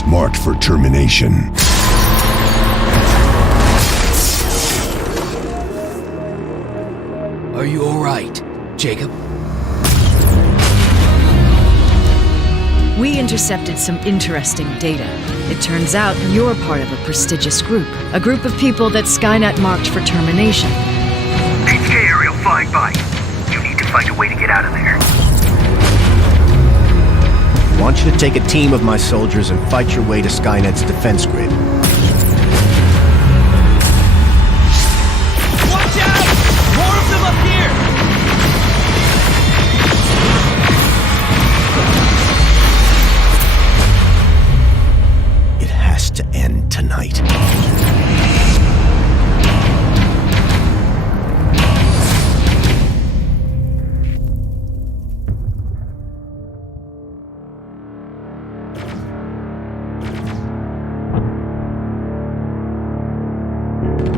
resistance marked for termination. Are you alright, Jacob? We intercepted some interesting data. It turns out you're part of a prestigious group. A group of people that Skynet marked for termination. HK aerial flying by. You need to find a way to get out of there. I want you to take a team of my soldiers and fight your way to Skynet's defense grid. Watch out! More of them up here! It has to end tonight.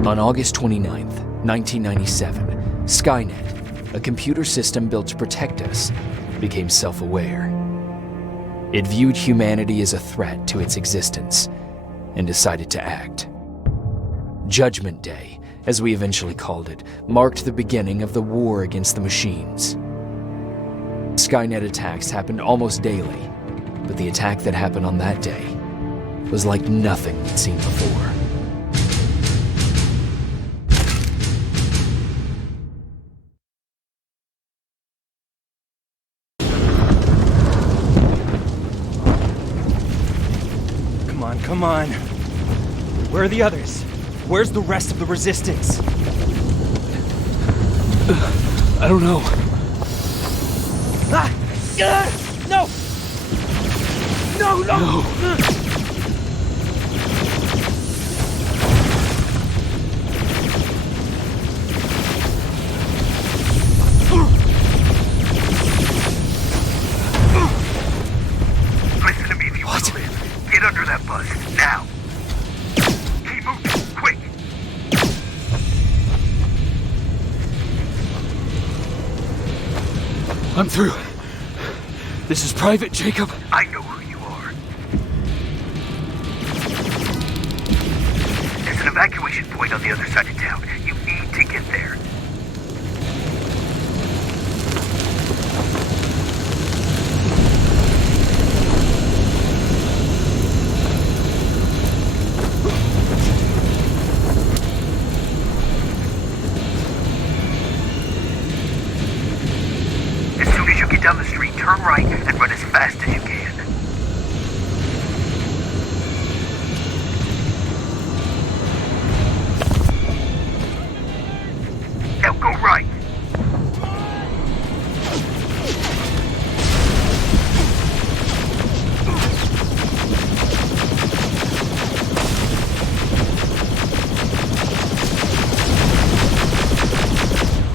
On August 29th, 1997, Skynet, a computer system built to protect us, became self-aware. It viewed humanity as a threat to its existence and decided to act. Judgment Day, as we eventually called it, marked the beginning of the war against the machines. Skynet attacks happened almost daily, but the attack that happened on that day was like nothing we'd seen before. Come on. Where are the others? Where's the rest of the resistance? I don't know. No! No! Listen to me if you want to live. Get under that bus, now. Keep moving, quick. I'm through. This is private, Jacob. I know who you are. There's an evacuation point on the other side of town. You need to get there. As soon as you get down the street, turn right and run as fast as you can. Now go right.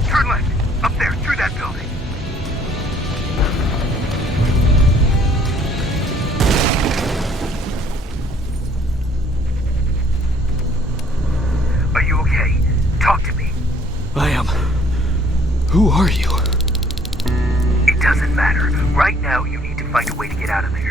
Turn left. Up there, through that building. Are you okay? Talk to me. I am. Who are you? It doesn't matter. Right now, you need to find a way to get out of there.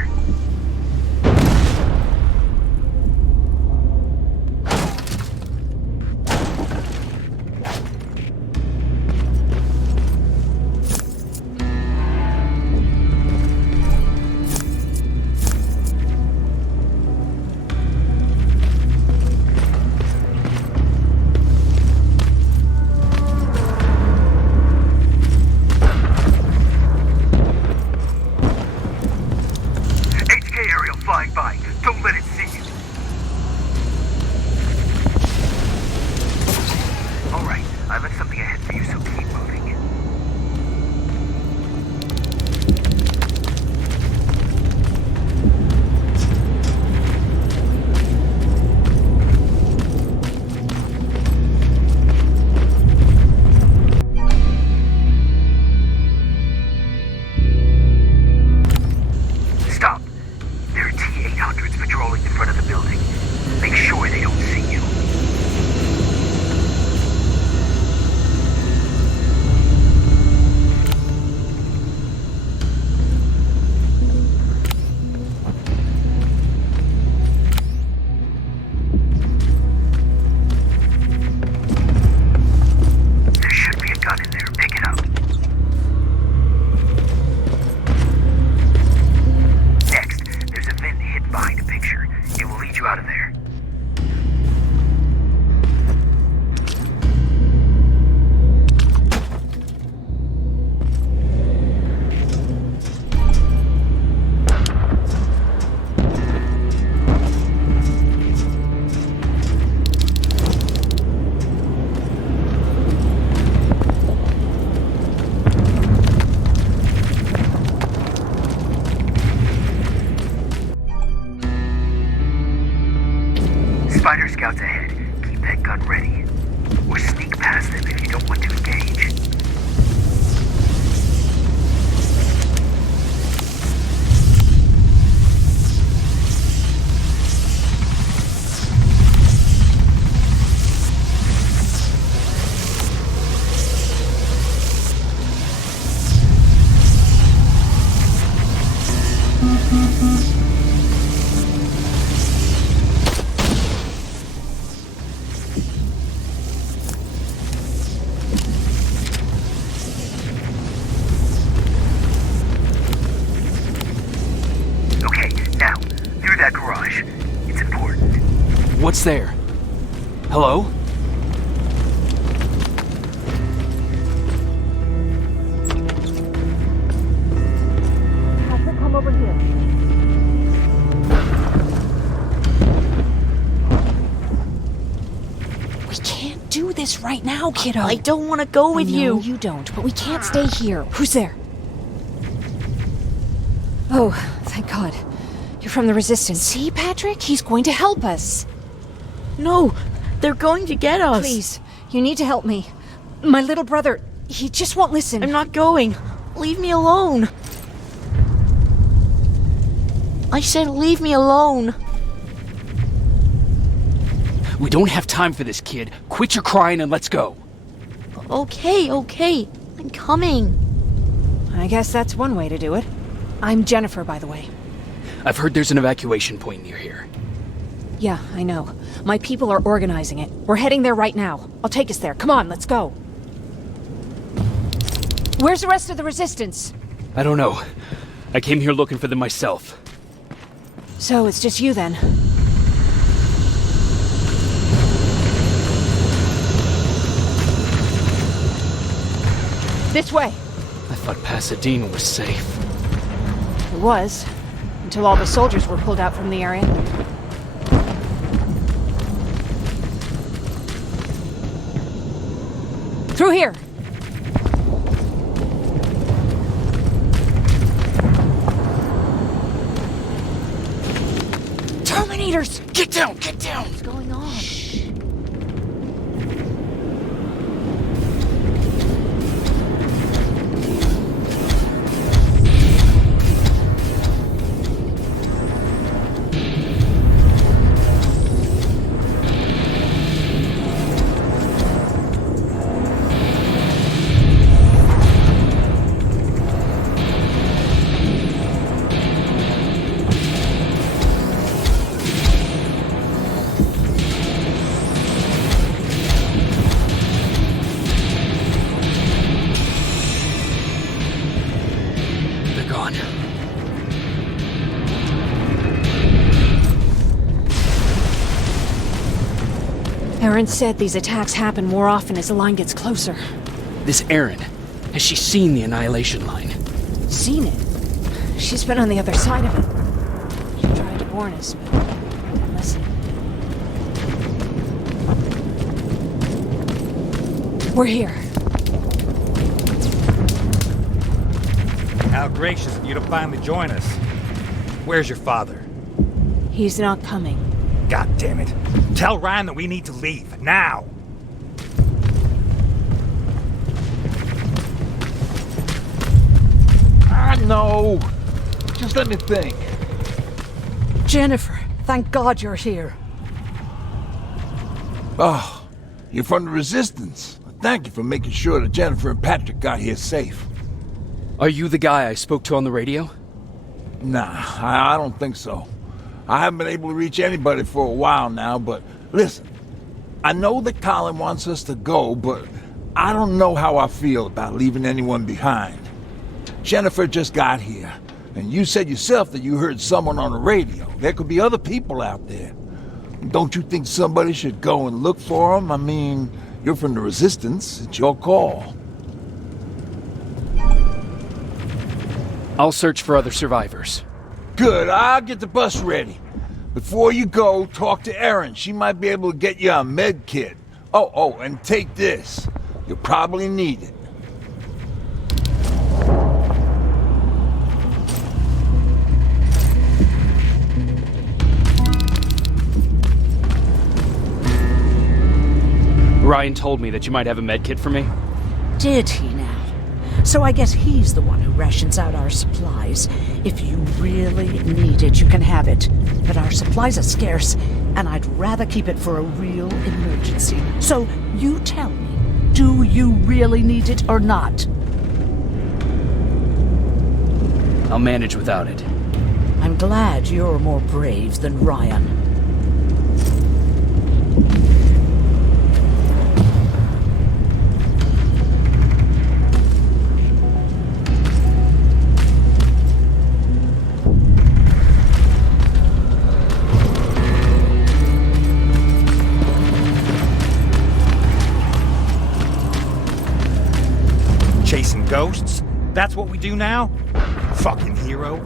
What's there? Hello? Patrick, come over here. We can't do this right now, kiddo. I don't want to go with No, you. you don't, but we can't stay here. Who's there? Oh, thank God. You're from the Resistance. See, Patrick? He's going to help us. No, they're going to get us. Please, you need to help me. My little brother, he just won't listen. I'm not going. Leave me alone. I said leave me alone. We don't have time for this, kid. Quit your crying and let's go. Okay. I'm coming. I guess that's one way to do it. I'm Jennifer, by the way. I've heard there's an evacuation point near here. Yeah, I know. My people are organizing it. We're heading there right now. I'll take us there. Come on, let's go. Where's the rest of the Resistance? I don't know. I came here looking for them myself. So it's just you then? This way. I thought Pasadena was safe. It was. Until all the soldiers were pulled out from the area. Through here! Terminators! Get down! Get down! What's going on? They're gone. Aaron said these attacks happen more often as the line gets closer. This Erin, has she seen the Annihilation Line? Seen it? She's been on the other side of it. She tried to warn us, but didn't listen. We're here. How gracious of you to finally join us. Where's your father? He's not coming. God damn it. Tell Ryan that we need to leave, now! No! Just let me think. Jennifer, thank God you're here. Oh, you're from the Resistance. Thank you for making sure that Jennifer and Patrick got here safe. Are you the guy I spoke to on the radio? Nah, I don't think so. I haven't been able to reach anybody for a while now, but listen, I know that Colin wants us to go, but I don't know how I feel about leaving anyone behind. Jennifer just got here, and you said yourself that you heard someone on the radio. There could be other people out there. Don't you think somebody should go and look for them? I mean, you're from the Resistance. It's your call. I'll search for other survivors. Good, I'll get the bus ready. Before you go, talk to Erin. She might be able to get you a med kit. Oh, and take this. You'll probably need it. Ryan told me that you might have a med kit for me. Did he now? So I guess he's the one who rations out our supplies. If you really need it, you can have it. But our supplies are scarce, and I'd rather keep it for a real emergency. So you tell me, do you really need it or not? I'll manage without it. I'm glad you're more brave than Ryan. Chasing ghosts? That's what we do now? Fucking hero.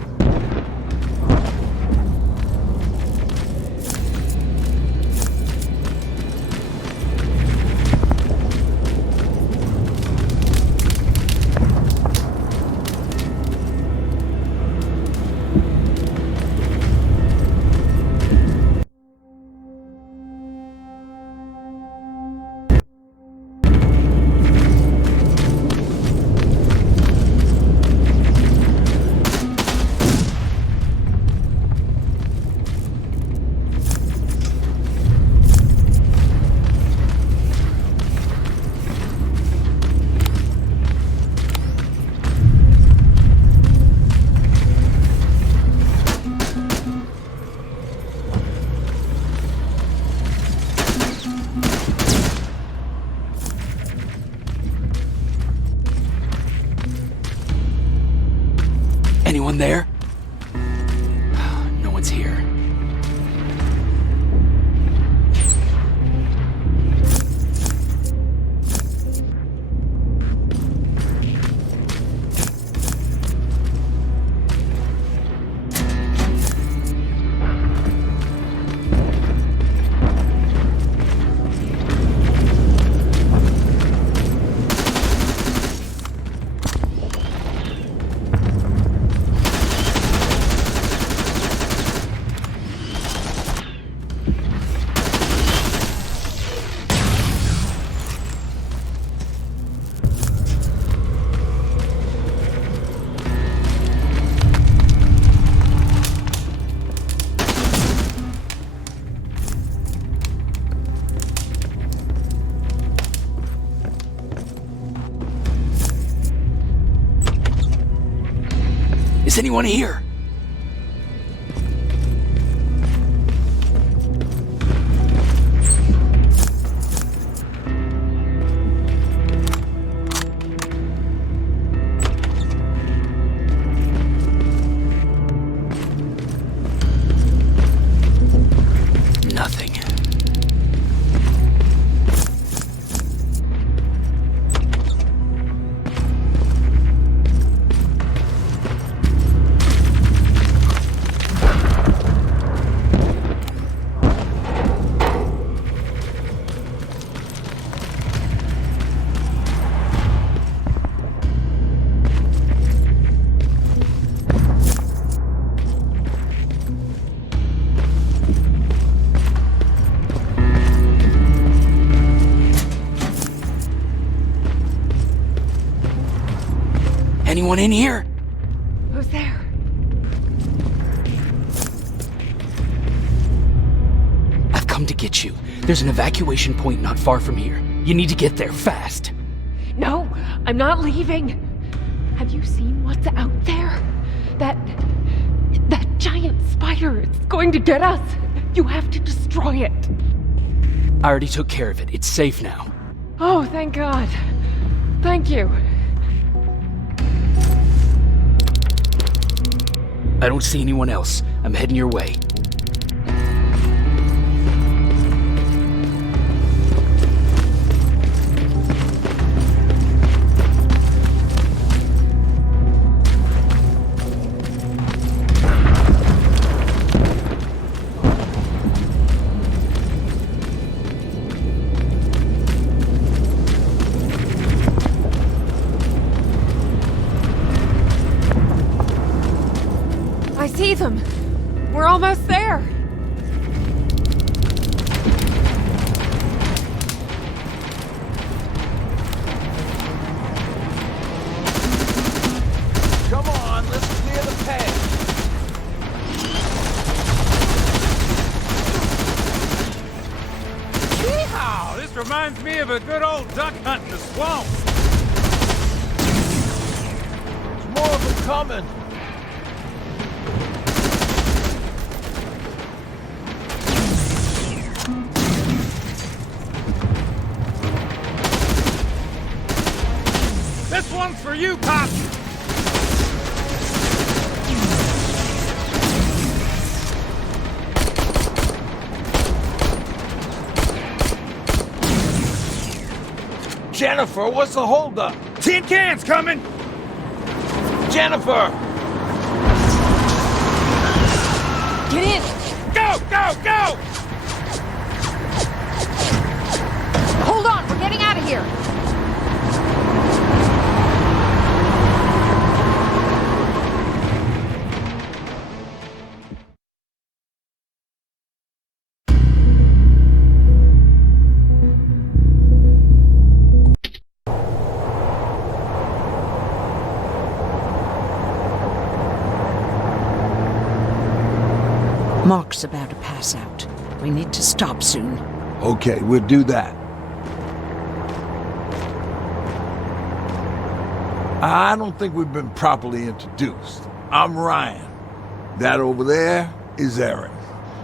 Anyone there? No one's here. Is anyone here? Nothing. Anyone in here? Who's there? I've come to get you. There's an evacuation point not far from here. You need to get there fast. No, I'm not leaving. Have you seen what's out there? That giant spider, it's going to get us. You have to destroy it. I already took care of it. It's safe now. Oh, thank God. Thank you. I don't see anyone else. I'm heading your way. I see them. We're almost there. Come on, let's clear the path. Yeehaw! This reminds me of a good old duck hunt in the swamp. There's more of them coming. This one's for you, Pop! Jennifer, what's the holdup? Tin cans coming! Jennifer! Get in! Go, go, go! Hold on, we're getting out of here! Mark's about to pass out. We need to stop soon. Okay, we'll do that. I don't think we've been properly introduced. I'm Ryan. That over there is Erin.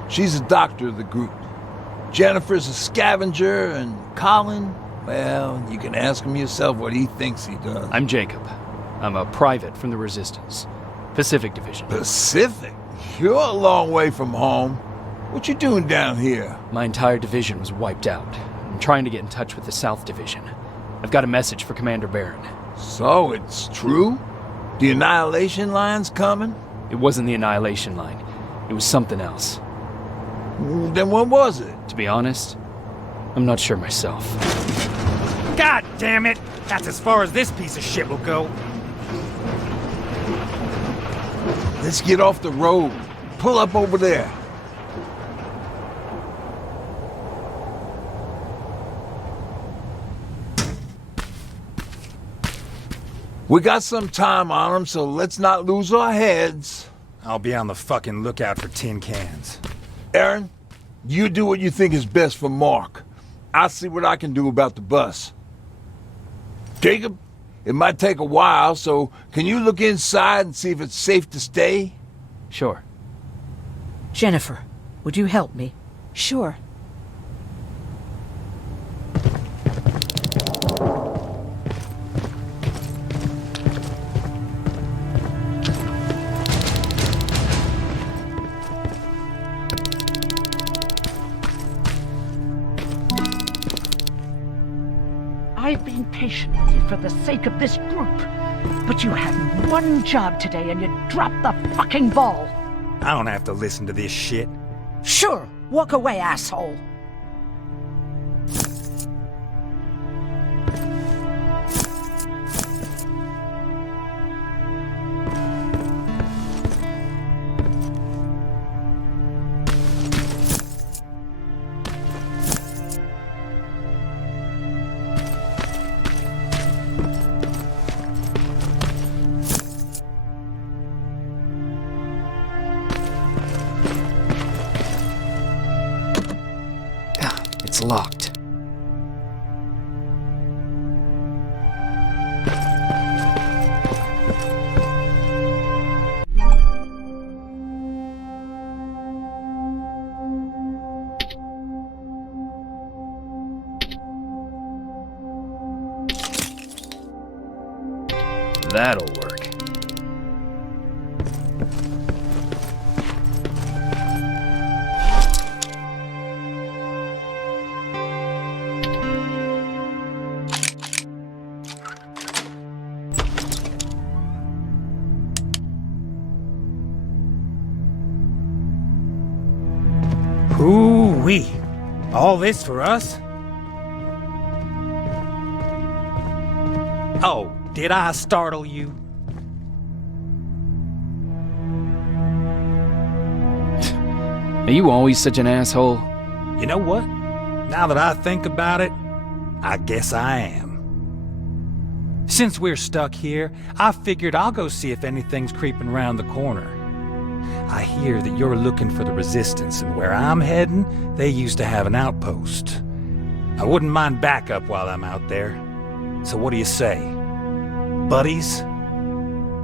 She's the doctor of the group. Jennifer's a scavenger, and Colin, well, you can ask him yourself what he thinks he does. I'm Jacob. I'm a private from the Resistance. Pacific Division. Pacific? You're a long way from home. What you doing down here? My entire division was wiped out. I'm trying to get in touch with the South Division. I've got a message for Commander Barron. So, it's true? The Annihilation Line's coming? It wasn't the Annihilation Line. It was something else. Then what was it? To be honest, I'm not sure myself. God damn it! That's as far as this piece of shit will go. Let's get off the road. Pull up over there. We got some time on them, so let's not lose our heads. I'll be on the fucking lookout for tin cans. Erin, you do what you think is best for Mark. I'll see what I can do about the bus. Jacob, it might take a while, so can you look inside and see if it's safe to stay? Sure. Jennifer, would you help me? Sure. I've been patient with you for the sake of this group. But you had one job today and you dropped the fucking ball. I don't have to listen to this shit. Sure, walk away, asshole. It's locked. That'll work. Hoo-wee. All this for us? Oh, did I startle you? Are you always such an asshole? You know what? Now that I think about it, I guess I am. Since we're stuck here, I figured I'll go see if anything's creeping around the corner. I hear that you're looking for the Resistance, and where I'm heading, they used to have an outpost. I wouldn't mind backup while I'm out there. So what do you say? Buddies?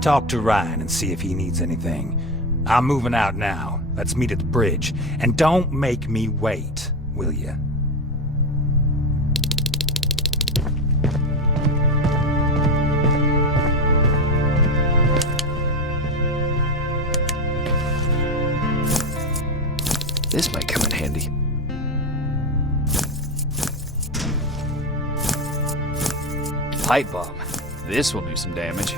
Talk to Ryan and see if he needs anything. I'm moving out now. Let's meet at the bridge. And don't make me wait, will you? This might come in handy. Pipe bomb. This will do some damage.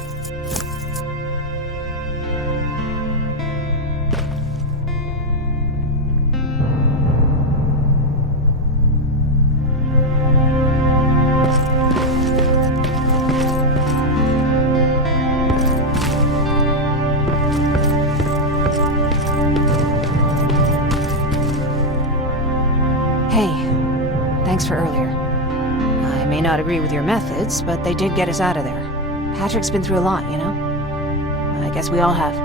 Thanks for earlier. I may not agree with your methods, but they did get us out of there. Patrick's been through a lot, you know? I guess we all have.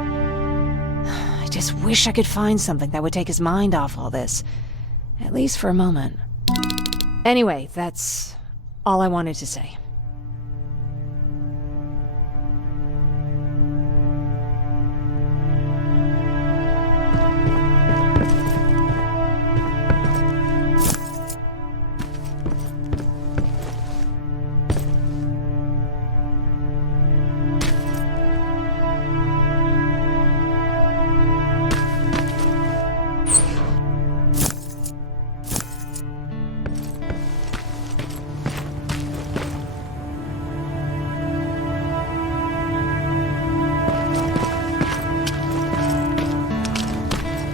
I just wish I could find something that would take his mind off all this. At least for a moment. Anyway, that's all I wanted to say.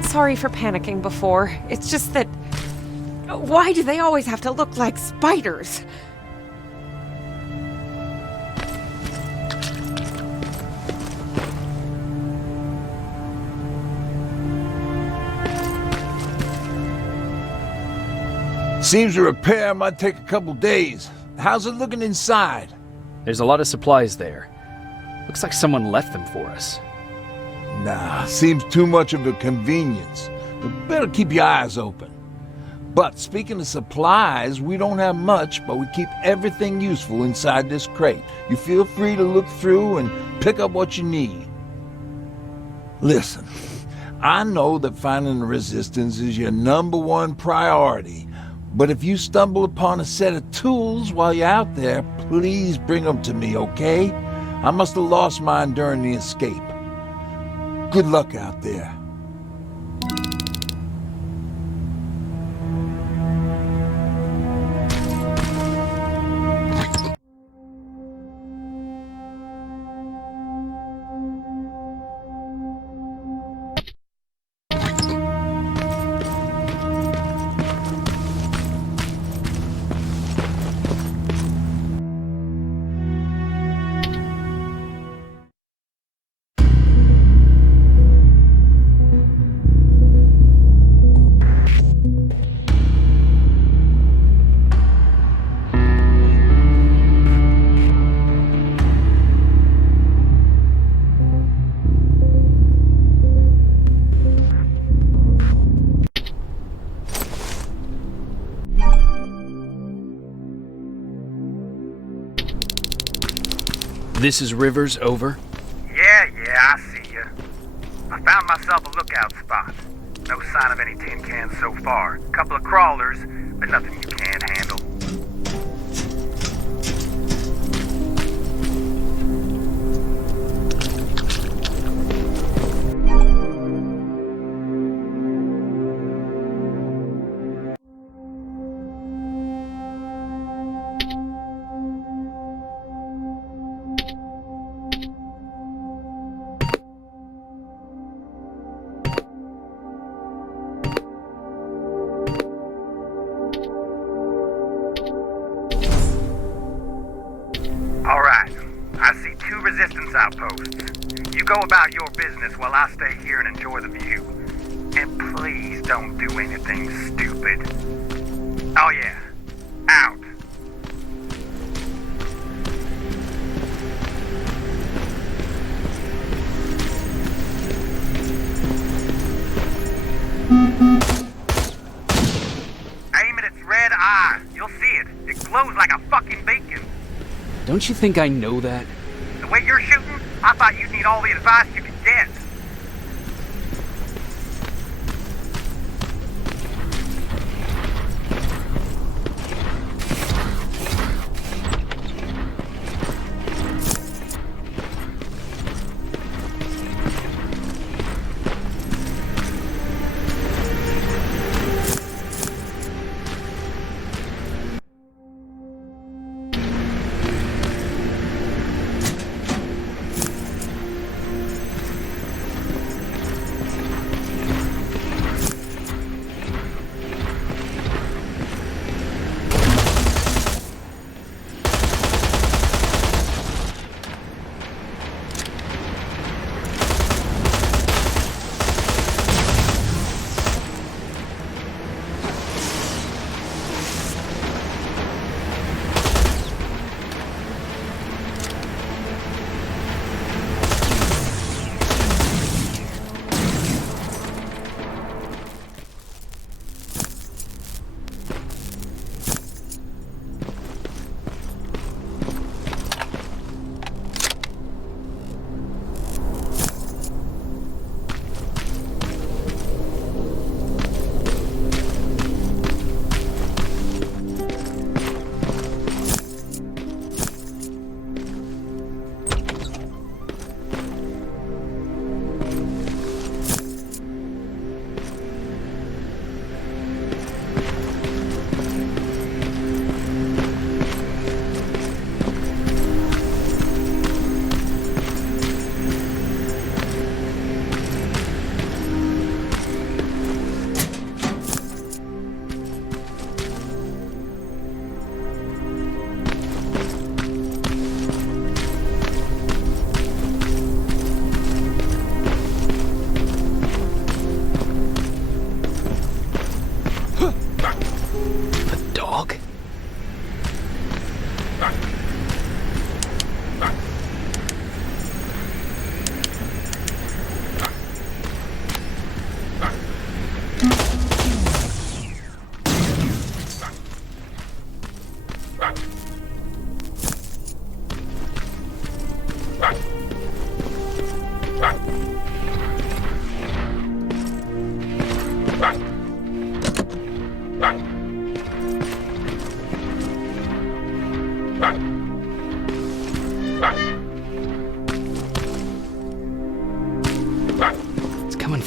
Sorry for panicking before. It's just that... Why do they always have to look like spiders? Seems the repair might take a couple days. How's it looking inside? There's a lot of supplies there. Looks like someone left them for us. Nah, seems too much of a convenience. But better keep your eyes open. But speaking of supplies, we don't have much, but we keep everything useful inside this crate. You feel free to look through and pick up what you need. Listen, I know that finding the Resistance is your #1 priority, but if you stumble upon a set of tools while you're out there, please bring them to me, okay? I must have lost mine during the escape. Good luck out there. This is Rivers, over. Yeah, I see you. I found myself a lookout spot. No sign of any tin cans so far. Couple of crawlers, but nothing you can't handle. Resistance outposts. You go about your business while I stay here and enjoy the view. And please don't do anything stupid. Oh yeah, out. Aim at its red eye. You'll see it. It glows like a fucking beacon. Don't you think I know that? The way you're shooting, I thought you'd need all the advice you could get.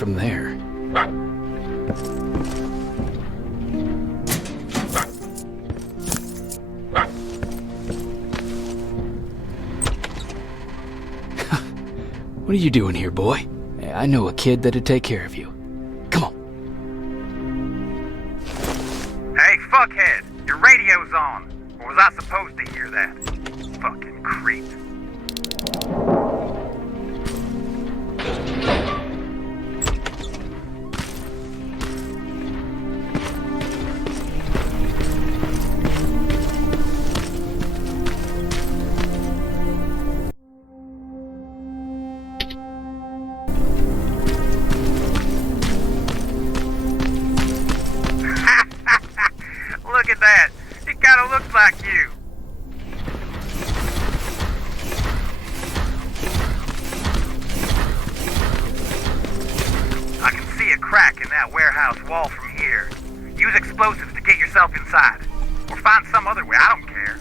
them there. What are you doing here, boy? I know a kid that'd take care of you. Come on. Hey, fuckhead! Your radio's on! Or was I supposed to hear that? Fucking creep. Look at that! It kinda looks like you! I can see a crack in that warehouse wall from here. Use explosives to get yourself inside. Or find some other way, I don't care.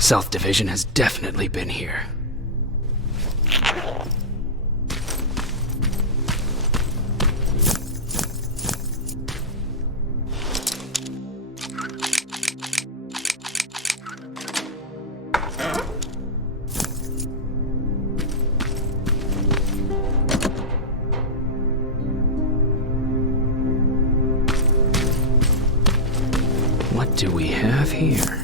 South Division has definitely been here. What do we have here?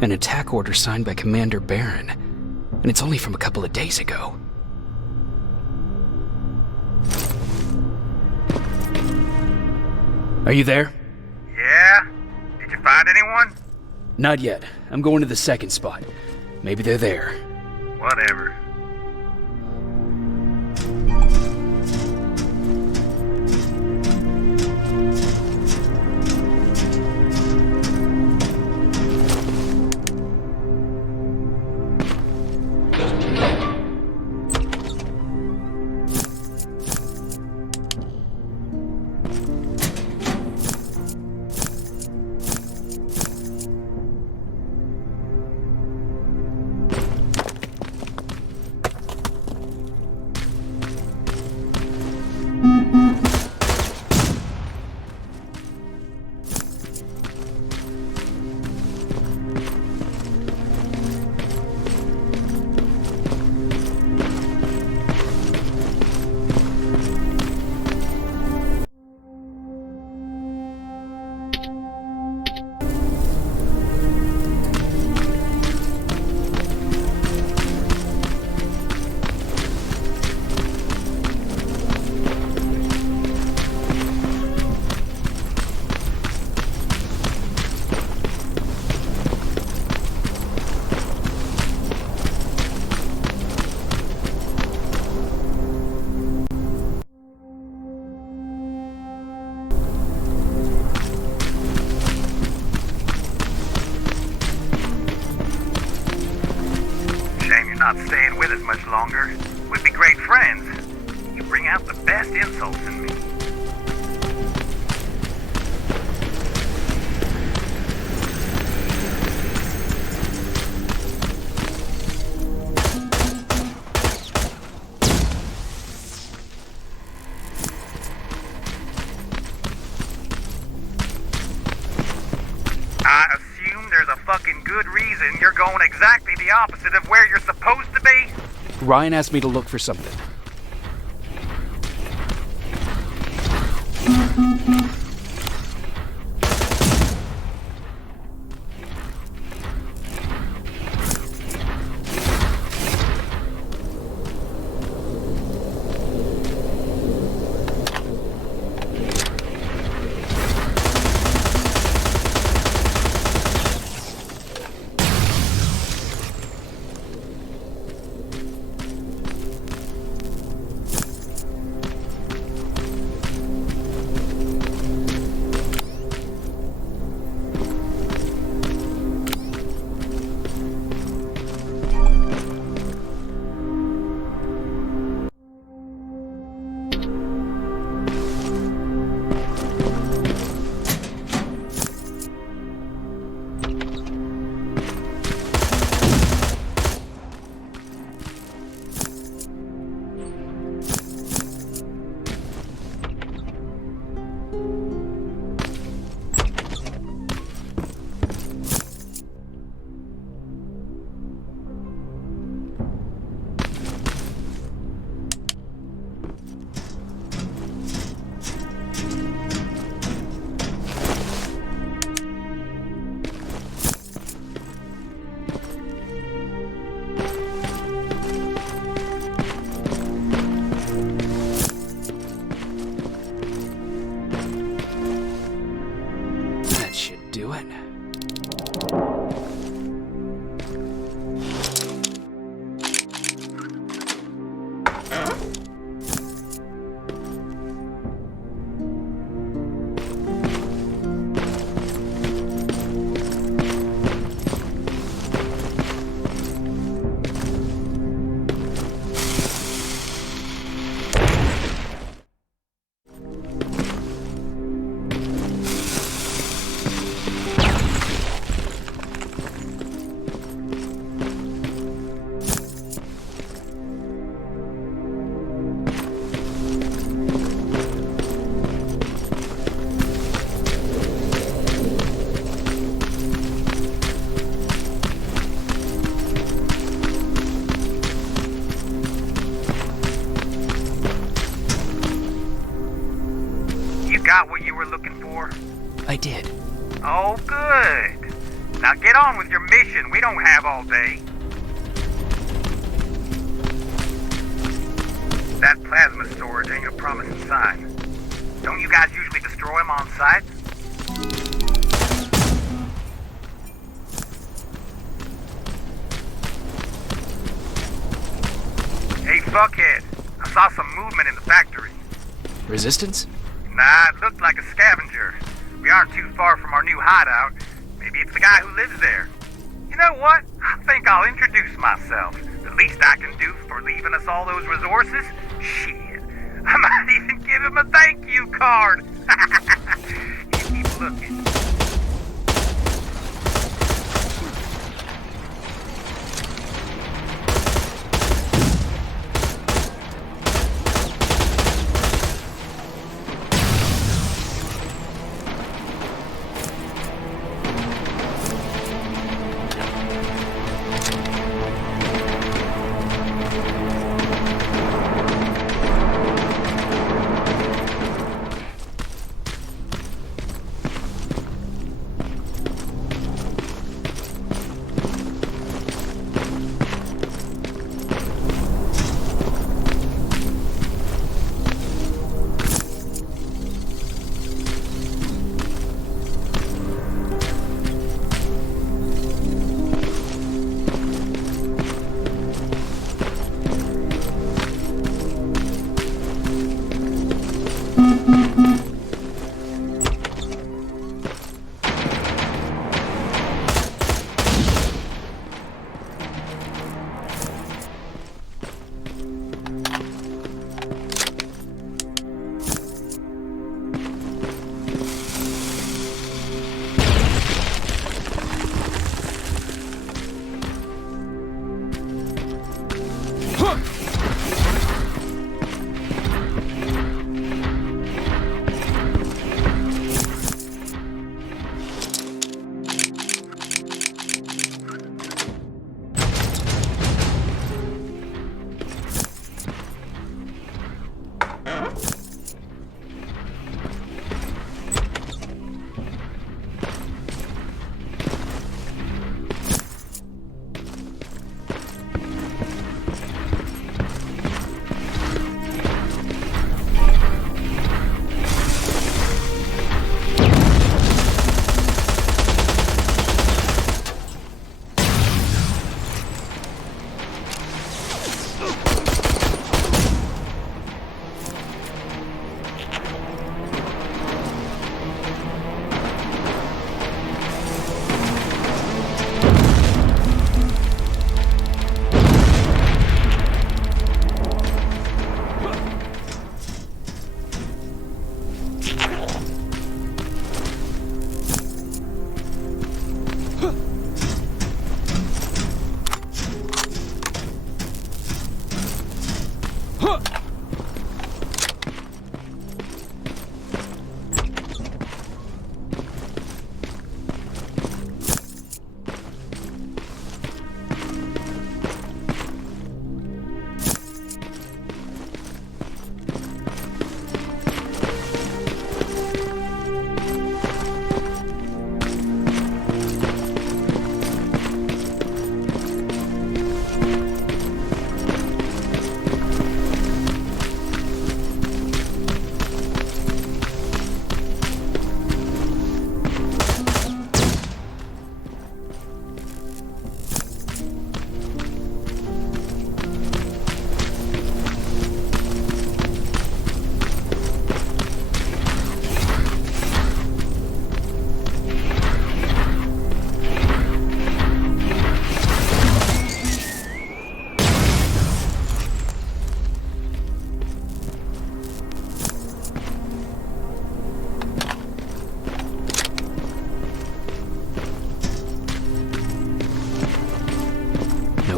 An attack order signed by Commander Barron, and it's only from a couple of days ago. Are you there? Yeah? Did you find anyone? Not yet. I'm going to the second spot. Maybe they're there. Whatever. bring out the best insults in me. I assume there's a fucking good reason you're going exactly the opposite of where you're supposed to be? Ryan asked me to look for something. Got what you were looking for? I did. Oh, good. Now get on with your mission. We don't have all day. That plasma storage ain't a promising sign. Don't you guys usually destroy them on sight? Hey, fuckhead. I saw some movement in the factory. Resistance? Nah, it looked like a scavenger. We aren't too far from our new hideout. Maybe it's the guy who lives there. You know what? I think I'll introduce myself. The least I can do for leaving us all those resources? Shit. I might even give him a thank you card. You keep looking.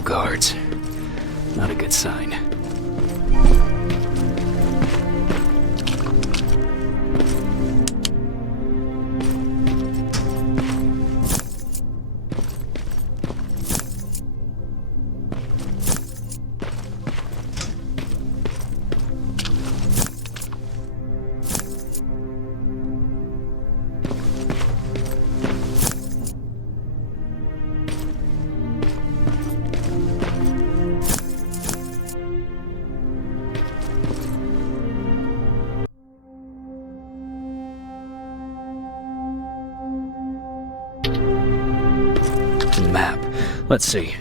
Guards. Not a good sign. Map. Let's see.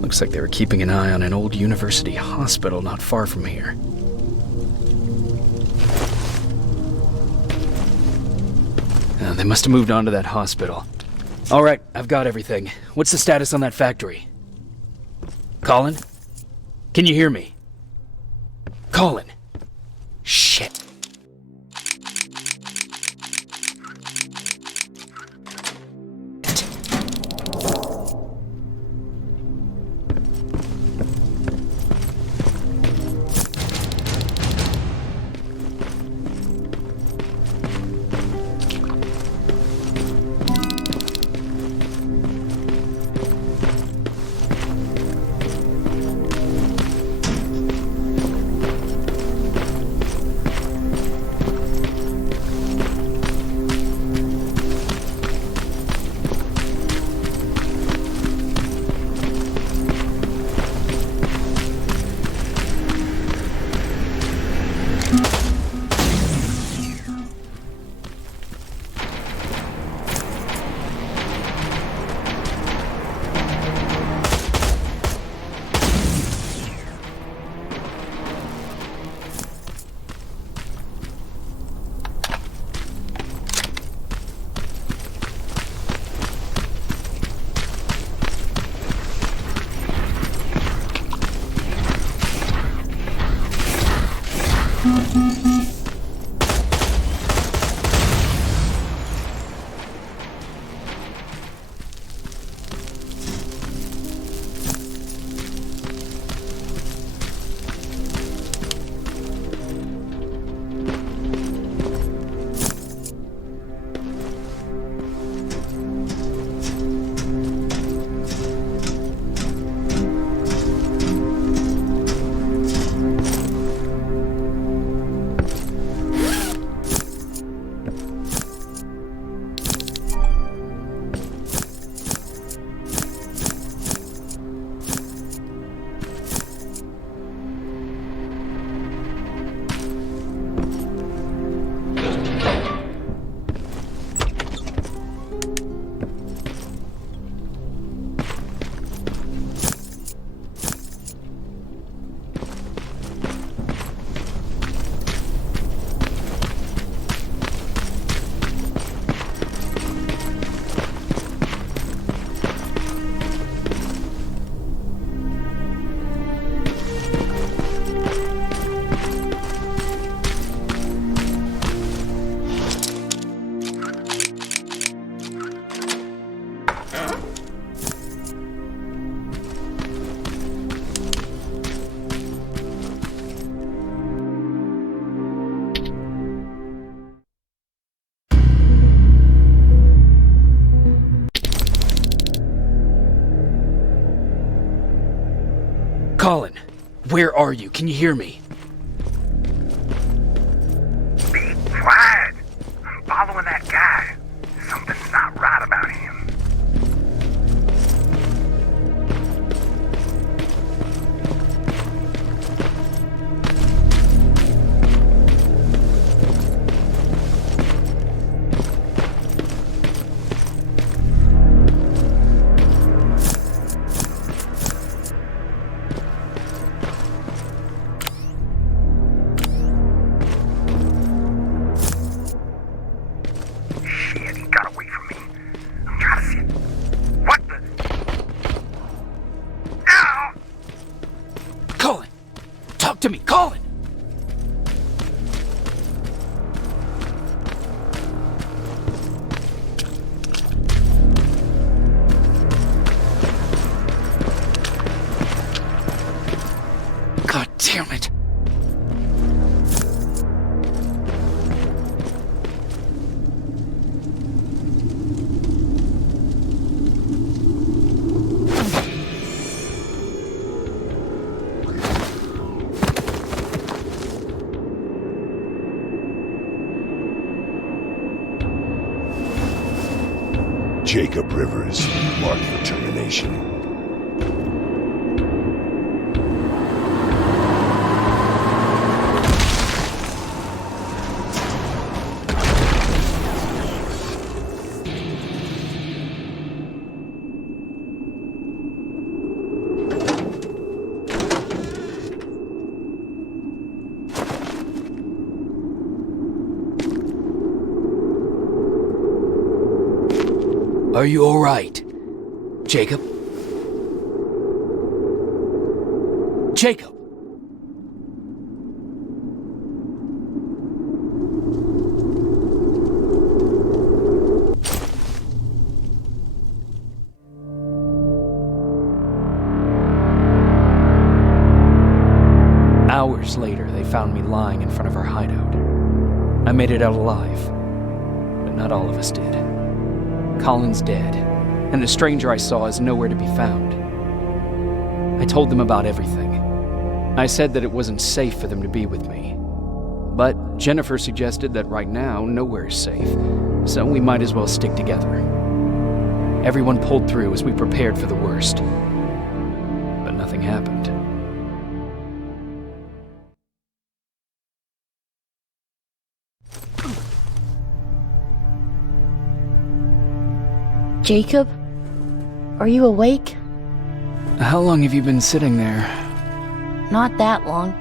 Looks like they were keeping an eye on an old university hospital not far from here. They must have moved on to that hospital. All right, I've got everything. What's the status on that factory? Colin? Can you hear me? Colin! Shit. Colin, where are you? Can you hear me? Be quiet. I'm following that guy. Something's not right about him. To me, Colin! God damn it! Jacob Rivers, marked for termination. Are you all right, Jacob? Jacob! Hours later, they found me lying in front of our hideout. I made it out alive, but not all of us did. Colin's dead, and the stranger I saw is nowhere to be found. I told them about everything. I said that it wasn't safe for them to be with me. But Jennifer suggested that right now, nowhere is safe, so we might as well stick together. Everyone pulled through as we prepared for the worst. But nothing happened. Jacob? Are you awake? How long have you been sitting there? Not that long.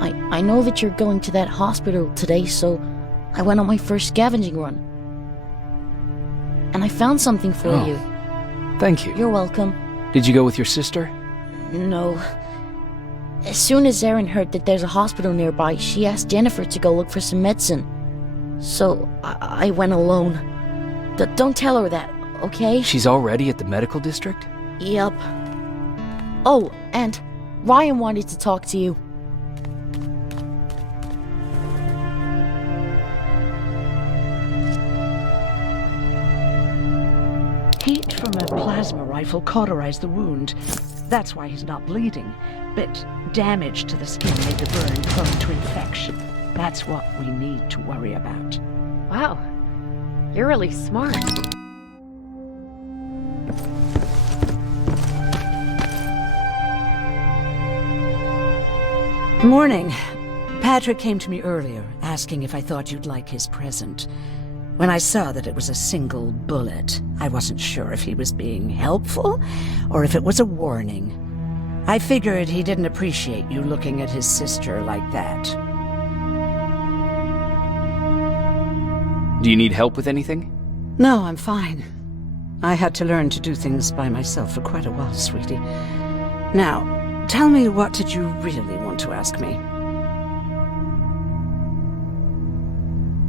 I know that you're going to that hospital today, so I went on my first scavenging run. And I found something for you. Thank you. You're welcome. Did you go with your sister? No. As soon as Erin heard that there's a hospital nearby, she asked Jennifer to go look for some medicine. So I went alone. Don't tell her that, okay? She's already at the medical district? Yep. Oh, and Ryan wanted to talk to you. Heat from a plasma rifle cauterized the wound. That's why he's not bleeding. But damage to the skin made the burn prone to infection. That's what we need to worry about. Wow. You're really smart. Morning. Patrick came to me earlier, asking if I thought you'd like his present. When I saw that it was a single bullet, I wasn't sure if he was being helpful or if it was a warning. I figured he didn't appreciate you looking at his sister like that. Do you need help with anything? No, I'm fine. I had to learn to do things by myself for quite a while, sweetie. Now, tell me, what did you really want to ask me?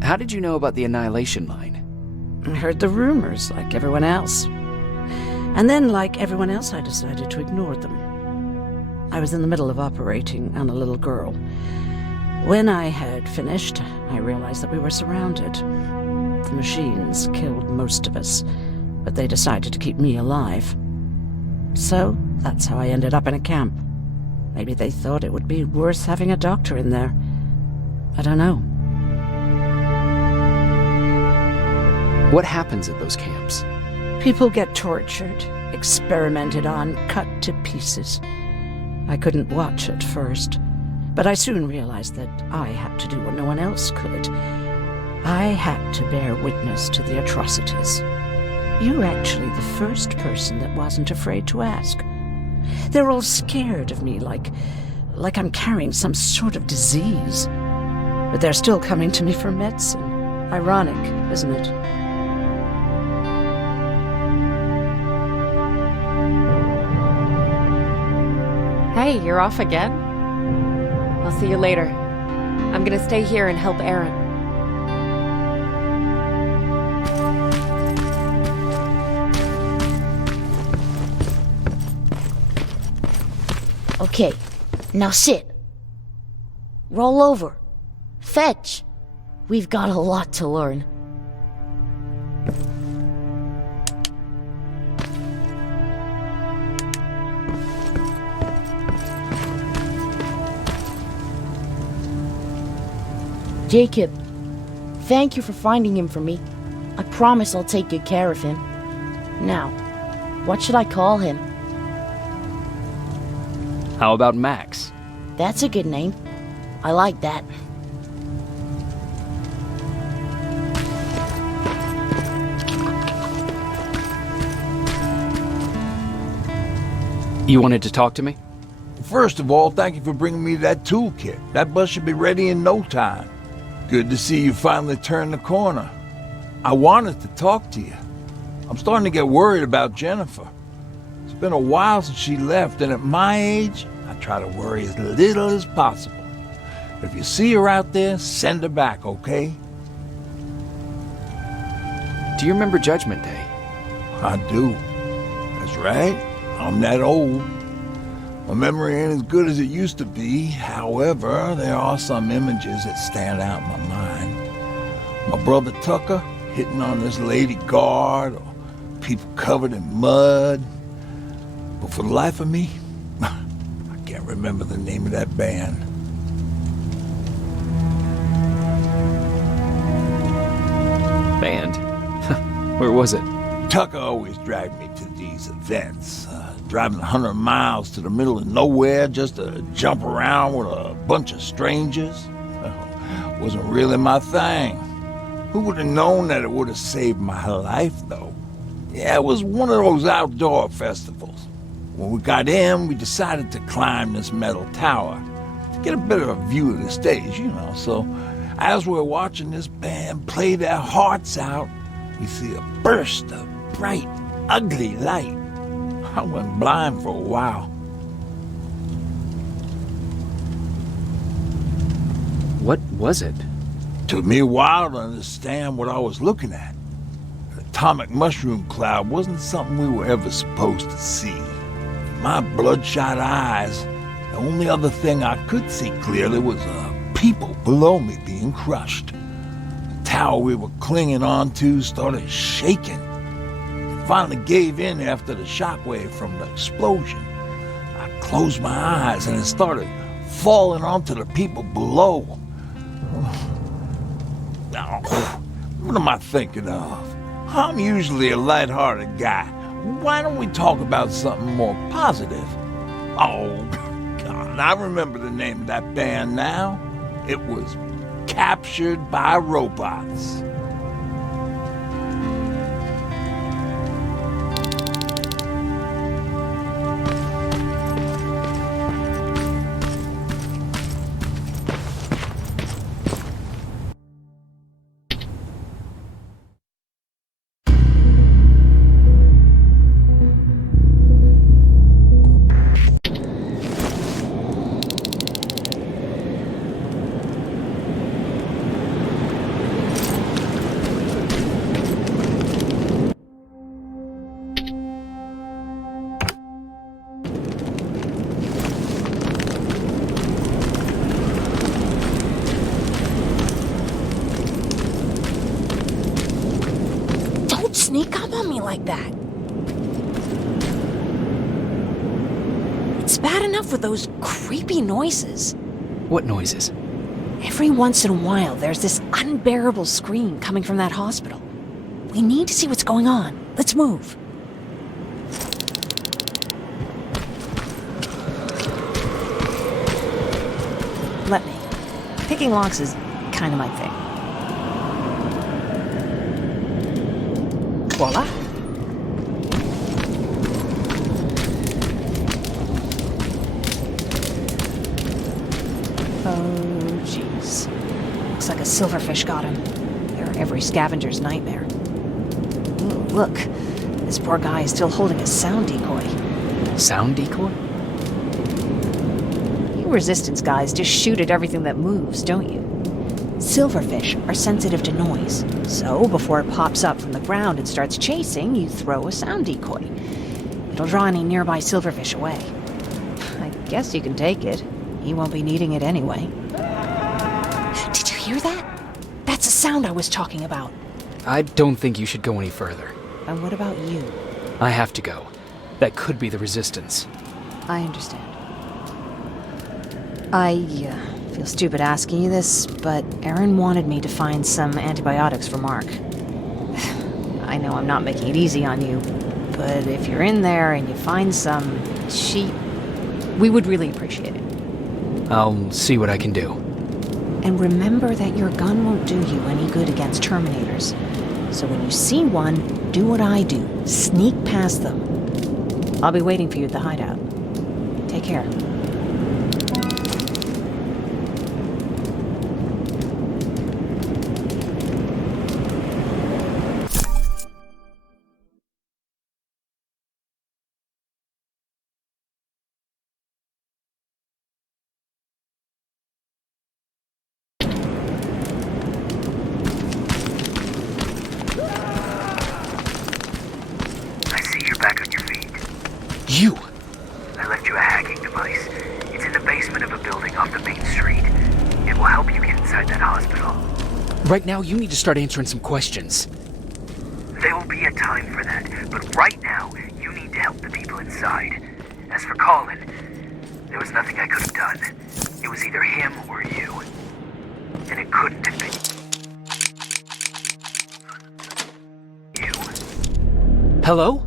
How did you know about the Annihilation Line? I heard the rumors, like everyone else. And then, like everyone else, I decided to ignore them. I was in the middle of operating on a little girl. When I had finished, I realized that we were surrounded. The machines killed most of us, but they decided to keep me alive. So, that's how I ended up in a camp. Maybe they thought it would be worth having a doctor in there. I don't know. What happens at those camps? People get tortured, experimented on, cut to pieces. I couldn't watch at first, but I soon realized that I had to do what no one else could. I had to bear witness to the atrocities. You're actually the first person that wasn't afraid to ask. They're all scared of me, like I'm carrying some sort of disease. But they're still coming to me for medicine. Ironic, isn't it? Hey, you're off again? I'll see you later. I'm gonna stay here and help Aaron. Okay, now sit. Roll over. Fetch. We've got a lot to learn. Jacob, thank you for finding him for me. I promise I'll take good care of him. Now, what should I call him? How about Max? That's a good name. I like that. You wanted to talk to me? First of all, thank you for bringing me that toolkit. That bus should be ready in no time. Good to see you finally turned the corner. I wanted to talk to you. I'm starting to get worried about Jennifer. It's been a while since she left, and at my age, I try to worry as little as possible. If you see her out there, send her back, okay? Do you remember Judgment Day? I do. That's right. I'm that old. My memory ain't as good as it used to be. However, there are some images that stand out in my mind. My brother Tucker hitting on this lady guard, or people covered in mud. But for the life of me, I can't remember the name of that band. Band? Where was it? Tucker always dragged me to these events. Driving 100 miles to the middle of nowhere just to jump around with a bunch of strangers. Wasn't really my thing. Who would have known that it would have saved my life, though? Yeah, it was one of those outdoor festivals. When we got in, we decided to climb this metal tower to get a better view of the stage, you know. So as we're watching this band play their hearts out, we see a burst of bright, ugly light. I went blind for a while. What was it? Took me a while to understand what I was looking at. An atomic mushroom cloud wasn't something we were ever supposed to see. In my bloodshot eyes, the only other thing I could see clearly was people below me being crushed. The tower we were clinging onto started shaking. Finally gave in after the shockwave from the explosion. I closed my eyes and it started falling onto the people below. Now, what am I thinking of? I'm usually a lighthearted guy. Why don't we talk about something more positive? Oh, God, I remember the name of that band now. It was Captured by Robots. Sneak up on me like that. It's bad enough with those creepy noises. What noises? Every once in a while, there's this unbearable scream coming from that hospital. We need to see what's going on. Let's move. Let me. Picking locks is kind of my thing. Voila. Oh, jeez. Looks like a silverfish got him. They're every scavenger's nightmare. Ooh, look. This poor guy is still holding a sound decoy. Sound decoy? You Resistance guys just shoot at everything that moves, don't you? Silverfish are sensitive to noise, so before it pops up from the ground and starts chasing, you throw a sound decoy. It'll draw any nearby silverfish away. I guess you can take it. He won't be needing it anyway. Did you hear that? That's the sound I was talking about. I don't think you should go any further. And what about you? I have to go. That could be the Resistance. I understand. I feel stupid asking you this, but Aaron wanted me to find some antibiotics for Mark. I know I'm not making it easy on you, but if you're in there and you find some, we would really appreciate it. I'll see what I can do. And remember that your gun won't do you any good against Terminators. So when you see one, do what I do. Sneak past them. I'll be waiting for you at the hideout. Take care. You! I left you a hacking device. It's in the basement of a building off the main street. It will help you get inside that hospital. Right now, you need to start answering some questions. There will be a time for that, but right now, you need to help the people inside. As for Colin, there was nothing I could have done. It was either him or you. And it couldn't have been you. Hello?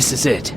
This is it.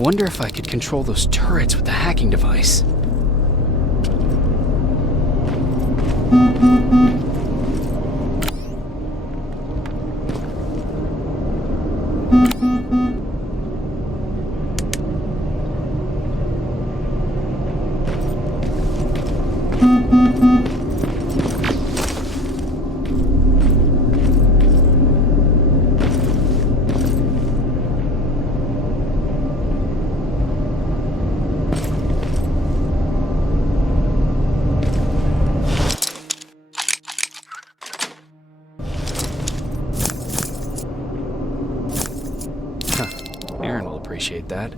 I wonder if I could control those turrets with the hacking device. Aaron will appreciate that.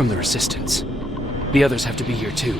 from the Resistance. The others have to be here too.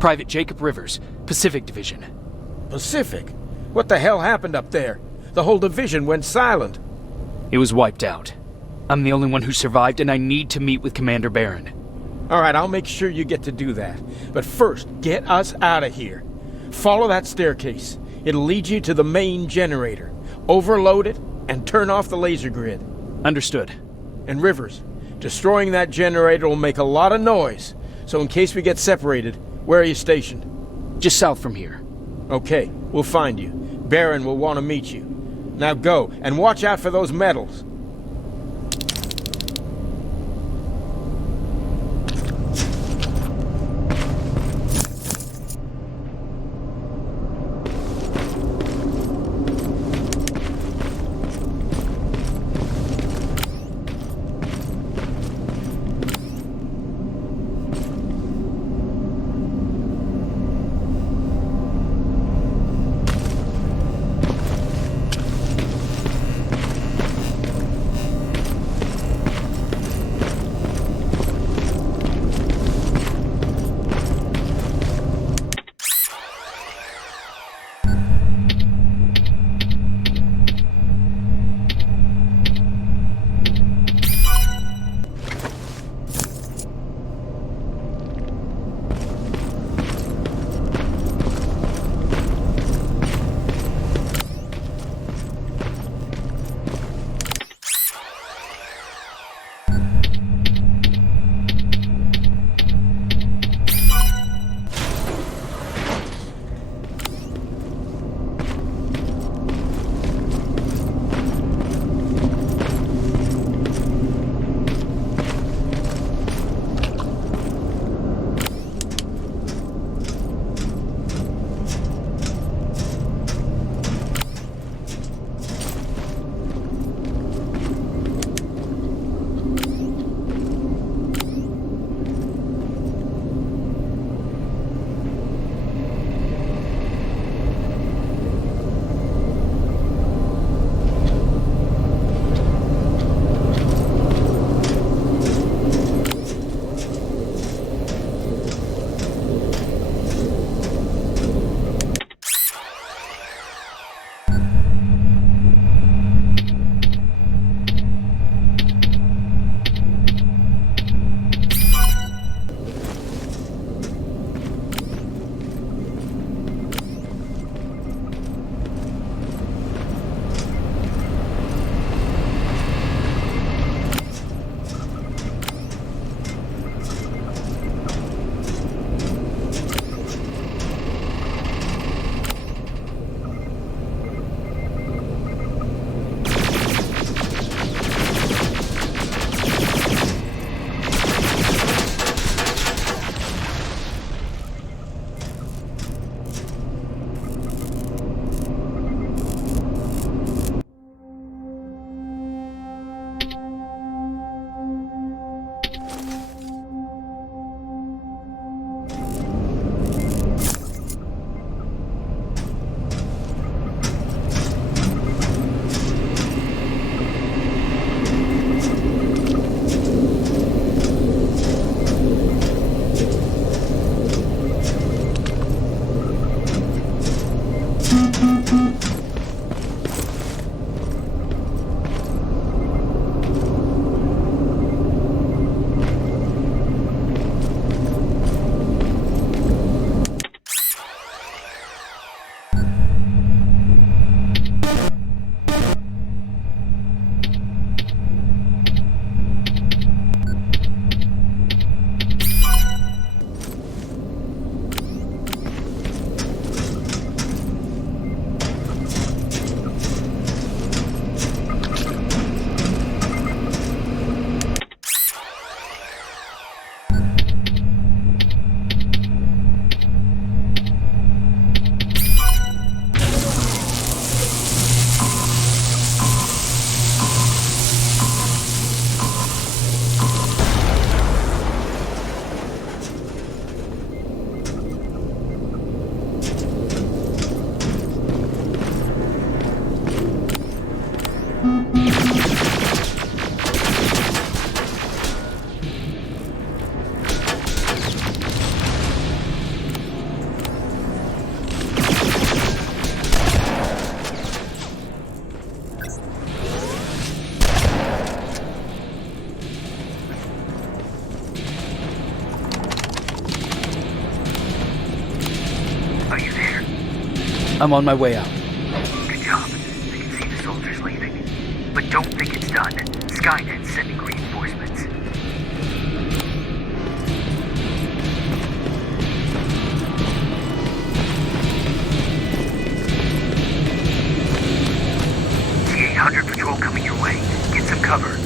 Private Jacob Rivers, Pacific Division. Pacific? What the hell happened up there? The whole division went silent. It was wiped out. I'm the only one who survived, and I need to meet with Commander Barron. All right, I'll make sure you get to do that. But first, get us out of here. Follow that staircase. It'll lead you to the main generator. Overload it, and turn off the laser grid. Understood. And Rivers, destroying that generator will make a lot of noise. So in case we get separated, where are you stationed? Just south from here. Okay, we'll find you. Barron will want to meet you. Now go, and watch out for those medals. Are you there? I'm on my way out. Good job. I can see the soldiers leaving. But don't think it's done. Skynet's sending reinforcements. T-800 patrol coming your way. Get some cover.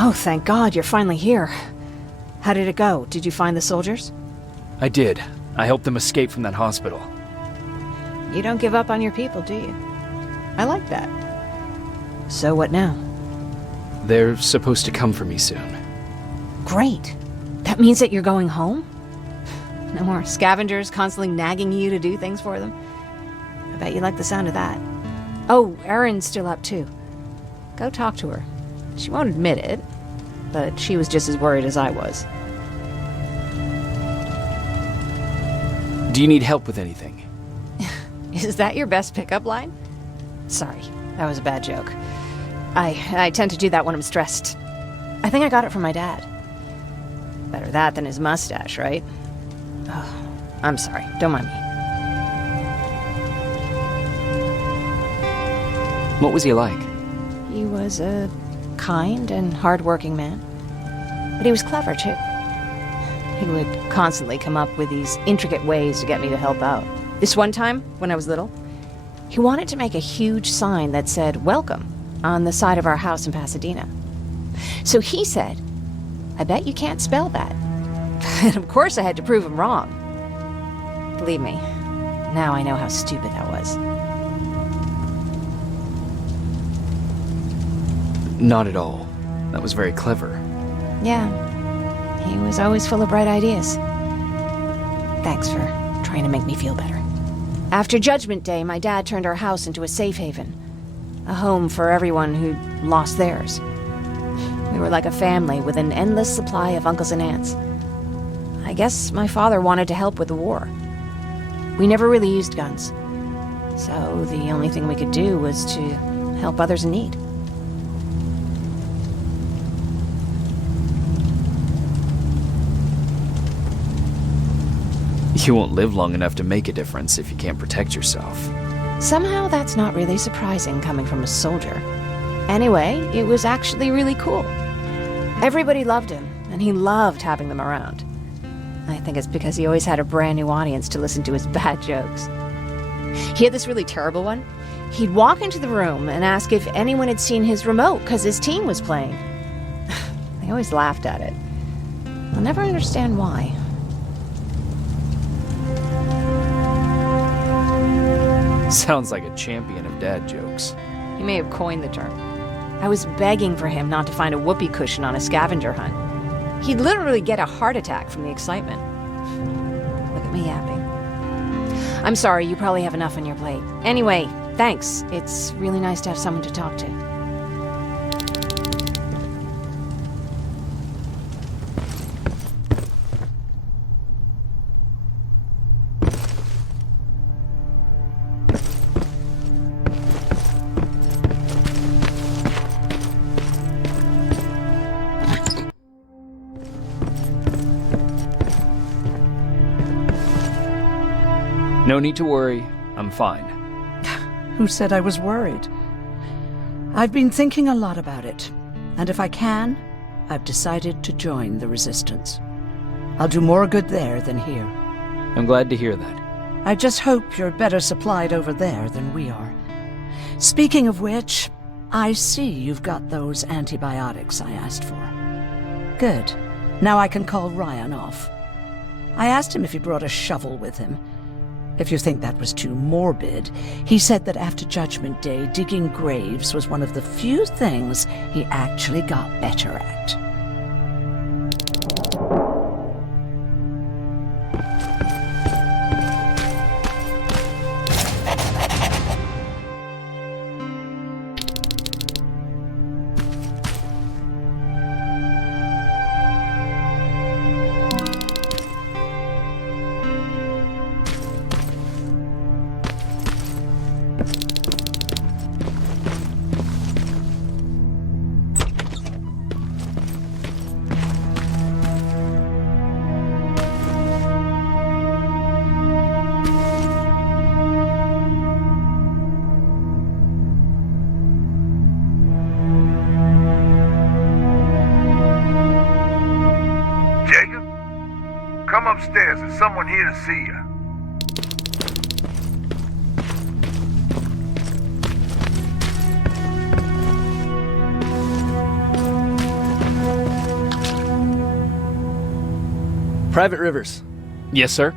Oh, thank God, you're finally here. How did it go? Did you find the soldiers? I did. I helped them escape from that hospital. You don't give up on your people, do you? I like that. So what now? They're supposed to come for me soon. Great. That means that you're going home? No more scavengers constantly nagging you to do things for them? I bet you like the sound of that. Oh, Erin's still up too. Go talk to her. She won't admit it, but she was just as worried as I was. Do you need help with anything? Is that your best pickup line? Sorry, that was a bad joke. I tend to do that when I'm stressed. I think I got it from my dad. Better that than his mustache, right? Oh, I'm sorry, don't mind me. What was he like? He was a kind and hard-working man. But he was clever, too. He would constantly come up with these intricate ways to get me to help out. This one time, when I was little, he wanted to make a huge sign that said, "Welcome," on the side of our house in Pasadena. So he said, "I bet you can't spell that." And of course I had to prove him wrong. Believe me, now I know how stupid that was. Not at all. That was very clever. Yeah, he was always full of bright ideas. Thanks for trying to make me feel better. After Judgment Day, my dad turned our house into a safe haven. A home for everyone who'd lost theirs. We were like a family with an endless supply of uncles and aunts. I guess my father wanted to help with the war. We never really used guns. So the only thing we could do was to help others in need. You won't live long enough to make a difference if you can't protect yourself. Somehow that's not really surprising coming from a soldier. Anyway, it was actually really cool. Everybody loved him, and he loved having them around. I think it's because he always had a brand new audience to listen to his bad jokes. He had this really terrible one. He'd walk into the room and ask if anyone had seen his remote because his team was playing. I always laughed at it. I'll never understand why. Sounds like a champion of dad jokes. He may have coined the term. I was begging for him not to find a whoopee cushion on a scavenger hunt. He'd literally get a heart attack from the excitement. Look at me yapping. I'm sorry, you probably have enough on your plate. Anyway, thanks. It's really nice to have someone to talk to. No need to worry. I'm fine. Who said I was worried? I've been thinking a lot about it, and if I can, I've decided to join the Resistance. I'll do more good there than here. I'm glad to hear that. I just hope you're better supplied over there than we are. Speaking of which, I see you've got those antibiotics I asked for. Good. Now I can call Ryan off. I asked him if he brought a shovel with him. If you think that was too morbid, he said that after Judgment Day, digging graves was one of the few things he actually got better at. Come upstairs. There's someone here to see you. Private Rivers. Yes, sir?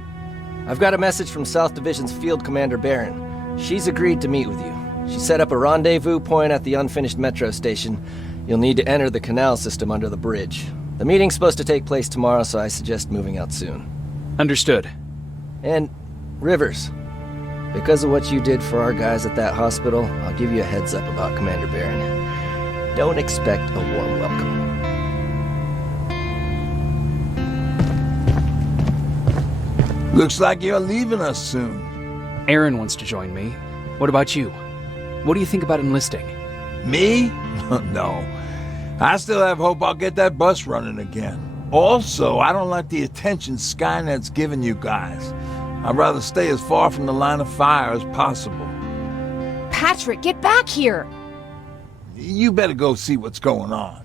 I've got a message from South Division's Field Commander Barron. She's agreed to meet with you. She set up a rendezvous point at the unfinished metro station. You'll need to enter the canal system under the bridge. The meeting's supposed to take place tomorrow, so I suggest moving out soon. Understood. And, Rivers, because of what you did for our guys at that hospital, I'll give you a heads up about Commander Barron. Don't expect a warm welcome. Looks like you're leaving us soon. Aaron wants to join me. What about you? What do you think about enlisting? Me? No. I still have hope I'll get that bus running again. Also, I don't like the attention Skynet's giving you guys. I'd rather stay as far from the line of fire as possible. Patrick, get back here! You better go see what's going on.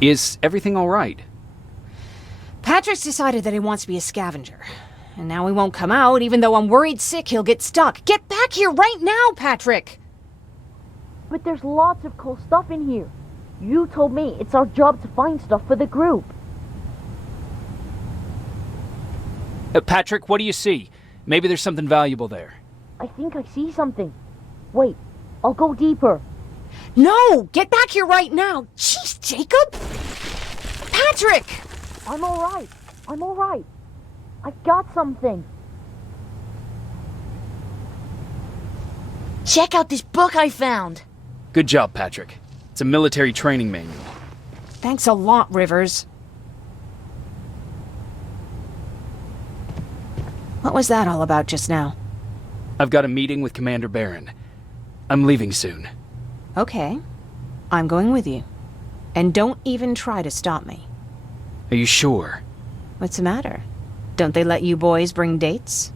Is everything all right? Patrick's decided that he wants to be a scavenger. And now he won't come out, even though I'm worried sick he'll get stuck. Get back here right now, Patrick! But there's lots of cool stuff in here. You told me it's our job to find stuff for the group. Patrick, what do you see? Maybe there's something valuable there. I think I see something. Wait, I'll go deeper. No! Get back here right now! Jeez, Jacob! Patrick! I'm alright. I'm alright. I got something. Check out this book I found. Good job, Patrick. It's a military training manual. Thanks a lot, Rivers. What was that all about just now? I've got a meeting with Commander Barron. I'm leaving soon. Okay. I'm going with you. And don't even try to stop me. Are you sure? What's the matter? Don't they let you boys bring dates?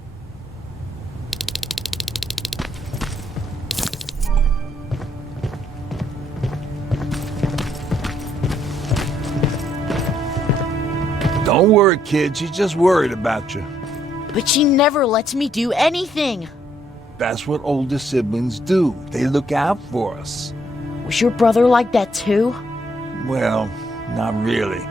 Don't worry, kid. She's just worried about you. But she never lets me do anything. That's what older siblings do. They look out for us. Was your brother like that too? Well, not really.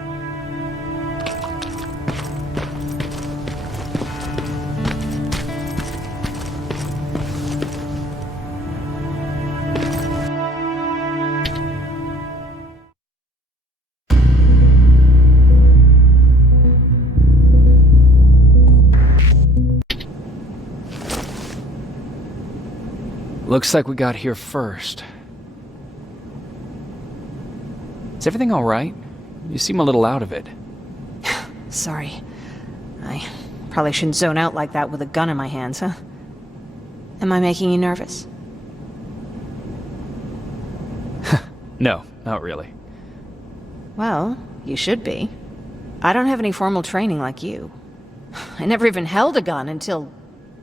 Looks like we got here first. Is everything all right? You seem a little out of it. Sorry. I probably shouldn't zone out like that with a gun in my hands, huh? Am I making you nervous? No, not really. Well, you should be. I don't have any formal training like you. I never even held a gun until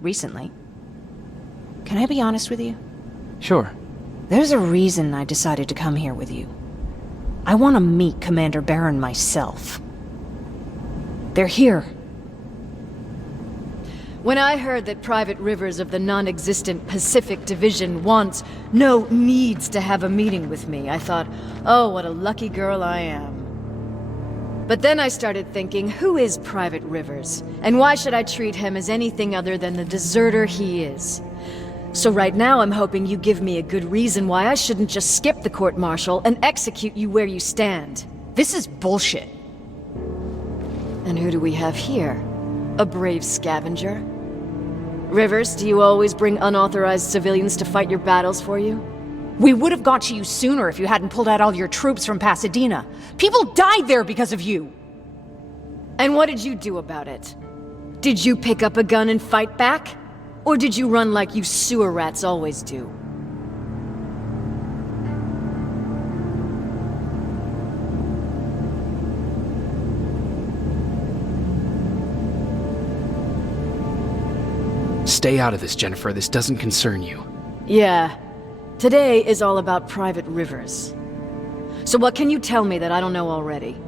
recently. Can I be honest with you? Sure. There's a reason I decided to come here with you. I want to meet Commander Barron myself. They're here. When I heard that Private Rivers of the non-existent Pacific Division needs to have a meeting with me, I thought, oh, what a lucky girl I am. But then I started thinking, who is Private Rivers? And why should I treat him as anything other than the deserter he is? So right now I'm hoping you give me a good reason why I shouldn't just skip the court-martial and execute you where you stand. This is bullshit. And who do we have here? A brave scavenger? Rivers, do you always bring unauthorized civilians to fight your battles for you? We would have got to you sooner if you hadn't pulled out all your troops from Pasadena. People died there because of you! And what did you do about it? Did you pick up a gun and fight back? Or did you run like you sewer rats always do? Stay out of this, Jennifer. This doesn't concern you. Yeah. Today is all about Private Rivers. So what can you tell me that I don't know already?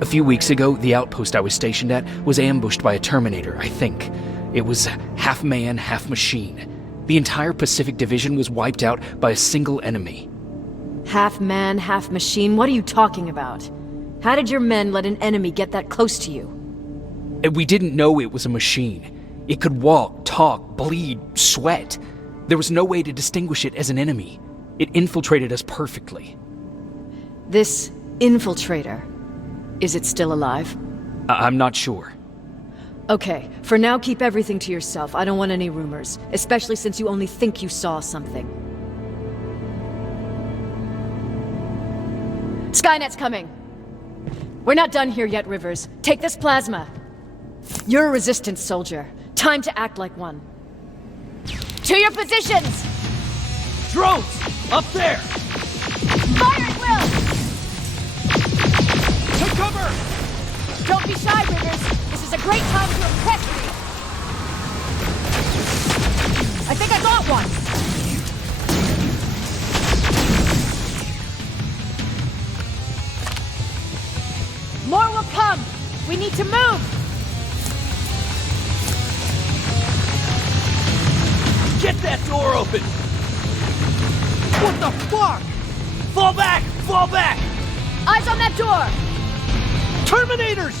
A few weeks ago, the outpost I was stationed at was ambushed by a Terminator, I think. It was half man, half machine. The entire Pacific Division was wiped out by a single enemy. Half man, half machine? What are you talking about? How did your men let an enemy get that close to you? We didn't know it was a machine. It could walk, talk, bleed, sweat. There was no way to distinguish it as an enemy. It infiltrated us perfectly. This infiltrator. Is it still alive? I'm not sure. Okay, for now keep everything to yourself. I don't want any rumors, especially since you only think you saw something. Skynet's coming! We're not done here yet, Rivers. Take this plasma. You're a Resistance soldier. Time to act like one. To your positions! Drones! Up there! Fire at will! Take cover! Don't be shy, Rivers. This is a great time to impress me. I think I got one. More will come. We need to move. Get that door open! What the fuck? Fall back! Fall back! Eyes on that door! Terminators!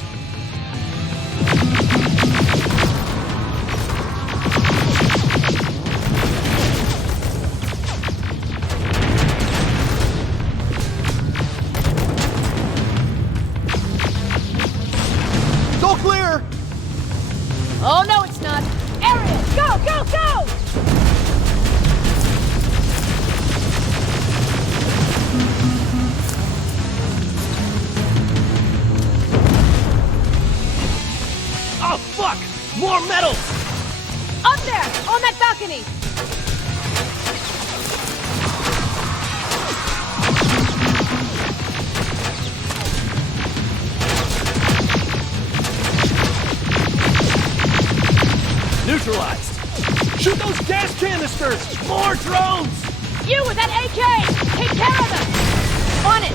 Go clear! Oh, no, it's not. Area, go, go, go! Oh, fuck! More metals! Up there, on that balcony! Neutralized! Shoot those gas canisters! More drones! You with that AK! Take care of them! On it!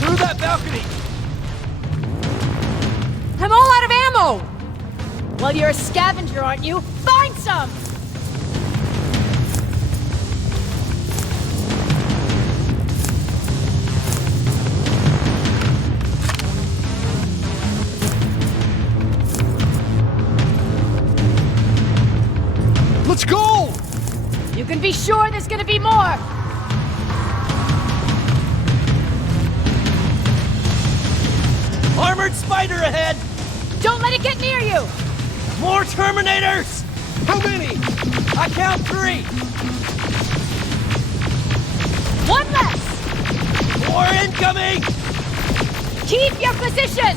Through that balcony! I'm all out of ammo! Well, you're a scavenger, aren't you? Find some! Let's go! You can be sure there's gonna be more! Armored spider ahead! Don't let it get near you! More Terminators! How many? I count 3! One less! More incoming! Keep your position!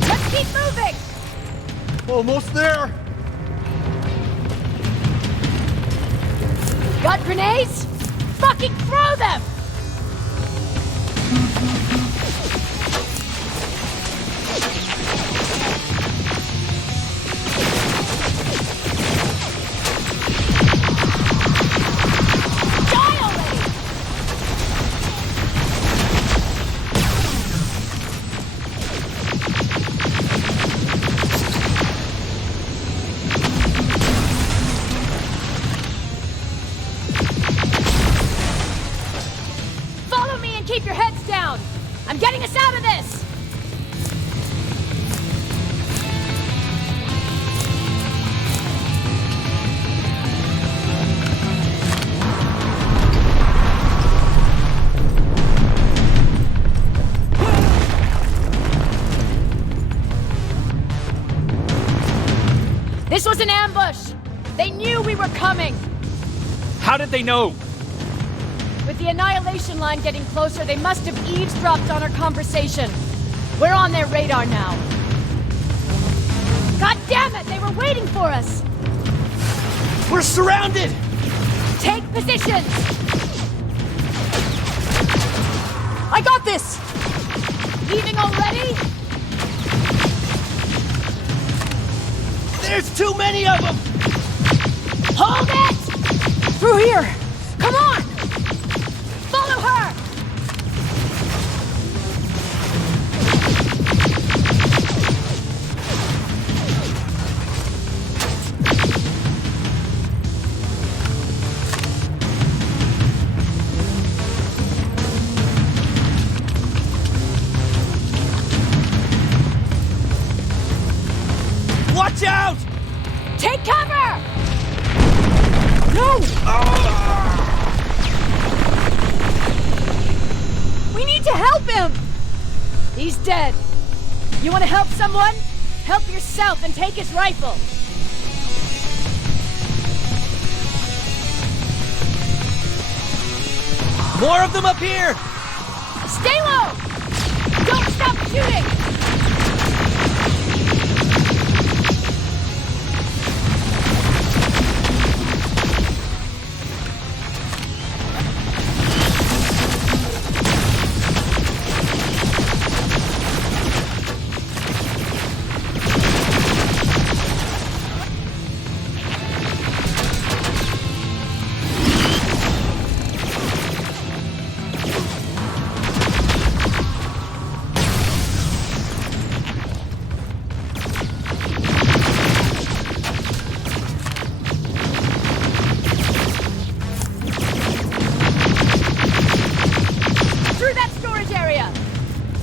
Let's keep moving! Almost there! Got grenades? Fucking throw them! Die already! Follow me and keep your heads down! I'm getting us out of this! This was an ambush! They knew we were coming! How did they know? With the Annihilation line getting closer, they must have eavesdropped on our conversation. We're on their radar now. God damn it! They were waiting for us! We're surrounded! Take positions! I got this! Leaving already? There's too many of them! Hold it! Through here! Come on! Follow her! Watch out! Take cover! No! We need to help him! He's dead. You want to help someone? Help yourself and take his rifle. More of them up here! Stay low! Don't stop shooting!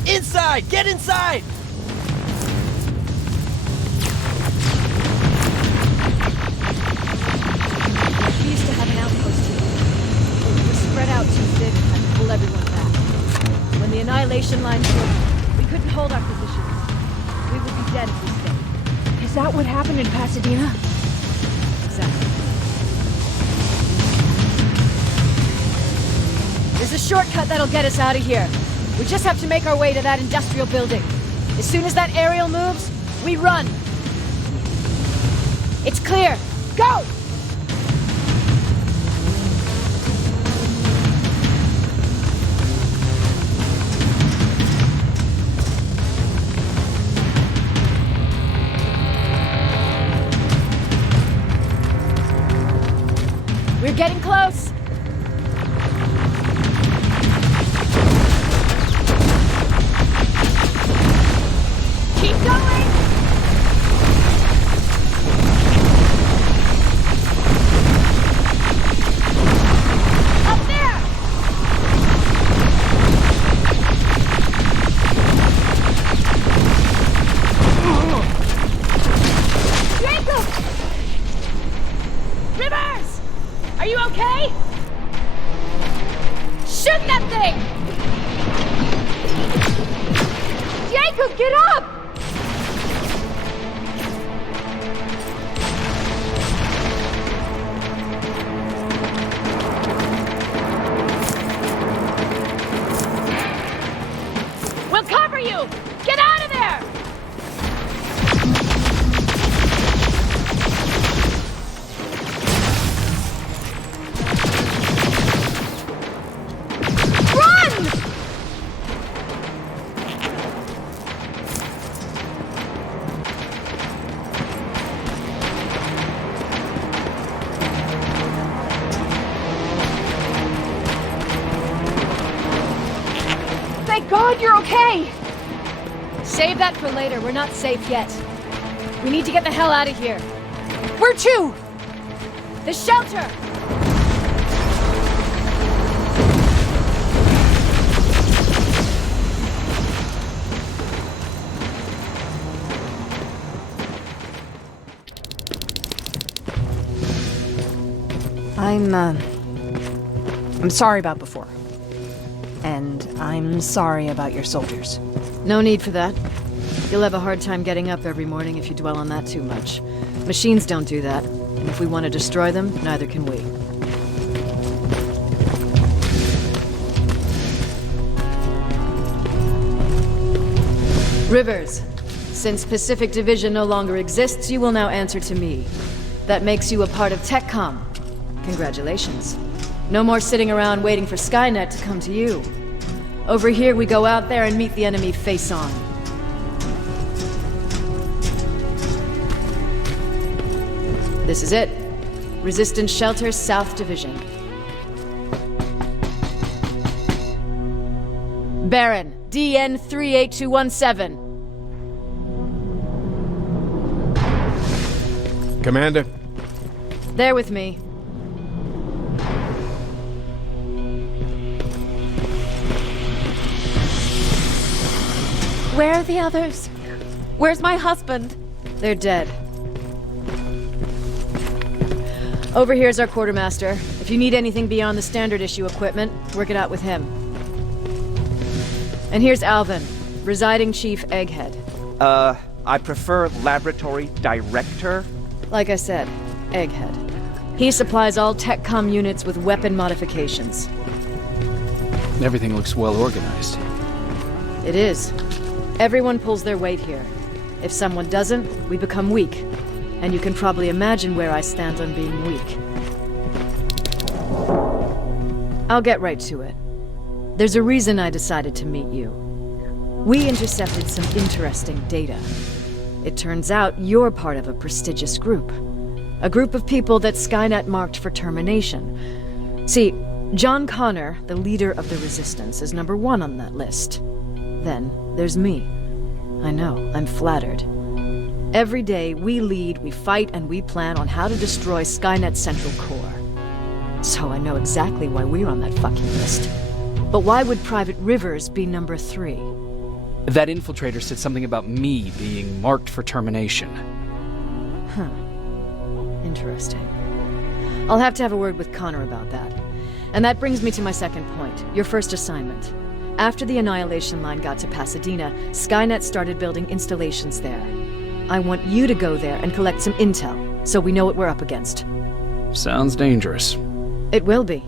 Inside! Get inside! We used to have an outpost here. We were spread out too thin and had to pull everyone back. When the annihilation line broke, we couldn't hold our positions. We would be dead if we stayed. Is that what happened in Pasadena? Exactly. There's a shortcut that'll get us out of here. We just have to make our way to that industrial building. As soon as that aerial moves, we run. It's clear. Go! We're getting close. Keep going! Up there! Jacob! Rivers! Are you okay? Shoot that thing! Jacob, get up! We'll cover you! Get out of there! Run! Thank God you're okay! Save that for later. We're not safe yet. We need to get the hell out of here. Where to? The shelter! I'm sorry about before. And I'm sorry about your soldiers. No need for that. You'll have a hard time getting up every morning if you dwell on that too much. Machines don't do that, and if we want to destroy them, neither can we. Rivers, since Pacific Division no longer exists, you will now answer to me. That makes you a part of TechCom. Congratulations. No more sitting around waiting for Skynet to come to you. Over here, we go out there and meet the enemy face on. This is it. Resistance Shelter, South Division. Baron, DN 38217. Commander? They're with me. Where are the others? Where's my husband? They're dead. Over here's our quartermaster. If you need anything beyond the standard issue equipment, work it out with him. And here's Alvin, Presiding Chief Egghead. I prefer Laboratory Director. Like I said, Egghead. He supplies all TechCom units with weapon modifications. Everything looks well organized. It is. Everyone pulls their weight here. If someone doesn't, we become weak. And you can probably imagine where I stand on being weak. I'll get right to it. There's a reason I decided to meet you. We intercepted some interesting data. It turns out you're part of a prestigious group. A group of people that Skynet marked for termination. See, John Connor, the leader of the Resistance, is number 1 on that list. Then there's me. I know, I'm flattered. Every day, we lead, we fight, and we plan on how to destroy Skynet's central core. So I know exactly why we're on that fucking list. But why would Private Rivers be number 3? That infiltrator said something about me being marked for termination. Huh. Interesting. I'll have to have a word with Connor about that. And that brings me to my second point, your first assignment. After the Annihilation Line got to Pasadena, Skynet started building installations there. I want you to go there and collect some intel, so we know what we're up against. Sounds dangerous. It will be.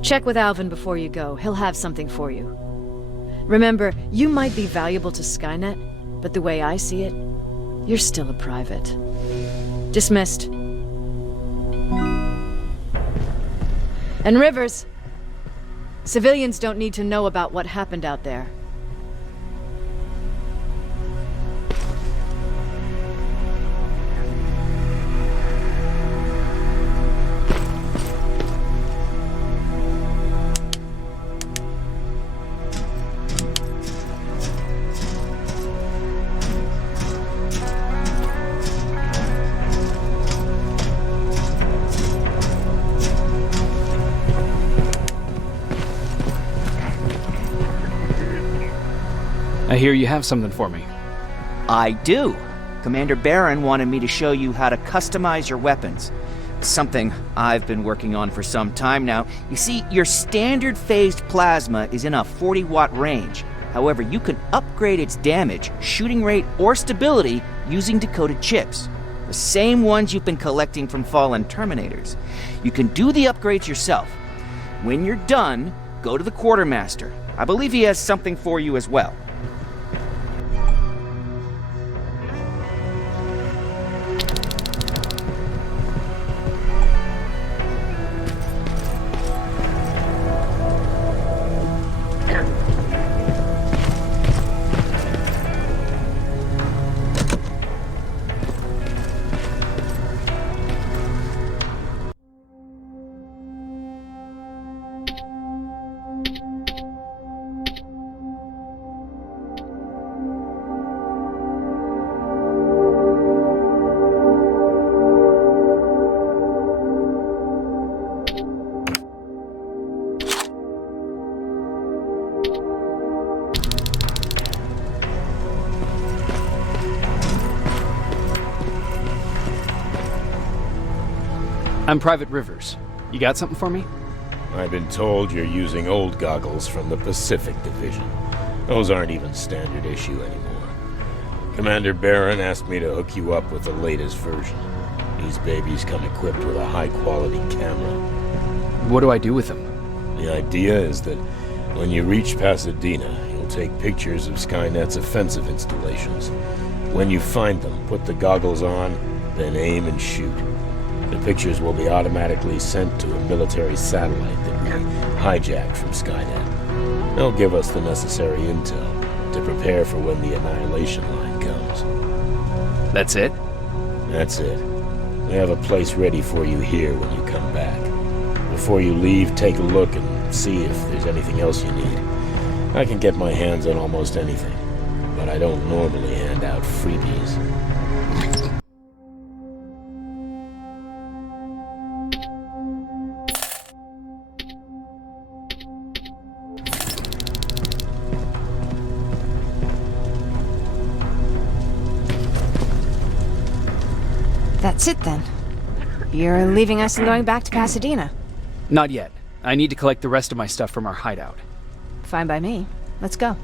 Check with Alvin before you go. He'll have something for you. Remember, you might be valuable to Skynet, but the way I see it, you're still a private. Dismissed. And Rivers, civilians don't need to know about what happened out there. I hear you have something for me. I do. Commander Barron wanted me to show you how to customize your weapons. Something I've been working on for some time now. You see, your standard phased plasma is in a 40-watt range. However, you can upgrade its damage, shooting rate, or stability using decoded chips. The same ones you've been collecting from fallen Terminators. You can do the upgrades yourself. When you're done, go to the Quartermaster. I believe he has something for you as well. I'm Private Rivers. You got something for me? I've been told you're using old goggles from the Pacific Division. Those aren't even standard issue anymore. Commander Barron asked me to hook you up with the latest version. These babies come equipped with a high-quality camera. What do I do with them? The idea is that when you reach Pasadena, you'll take pictures of Skynet's offensive installations. When you find them, put the goggles on, then aim and shoot. The pictures will be automatically sent to a military satellite that we hijacked from Skynet. They'll give us the necessary intel to prepare for when the Annihilation Line comes. That's it? That's it. We have a place ready for you here when you come back. Before you leave, take a look and see if there's anything else you need. I can get my hands on almost anything, but I don't normally hand out freebies. That's it then. You're leaving us and going back to Pasadena. Not yet. I need to collect the rest of my stuff from our hideout. Fine by me. Let's go.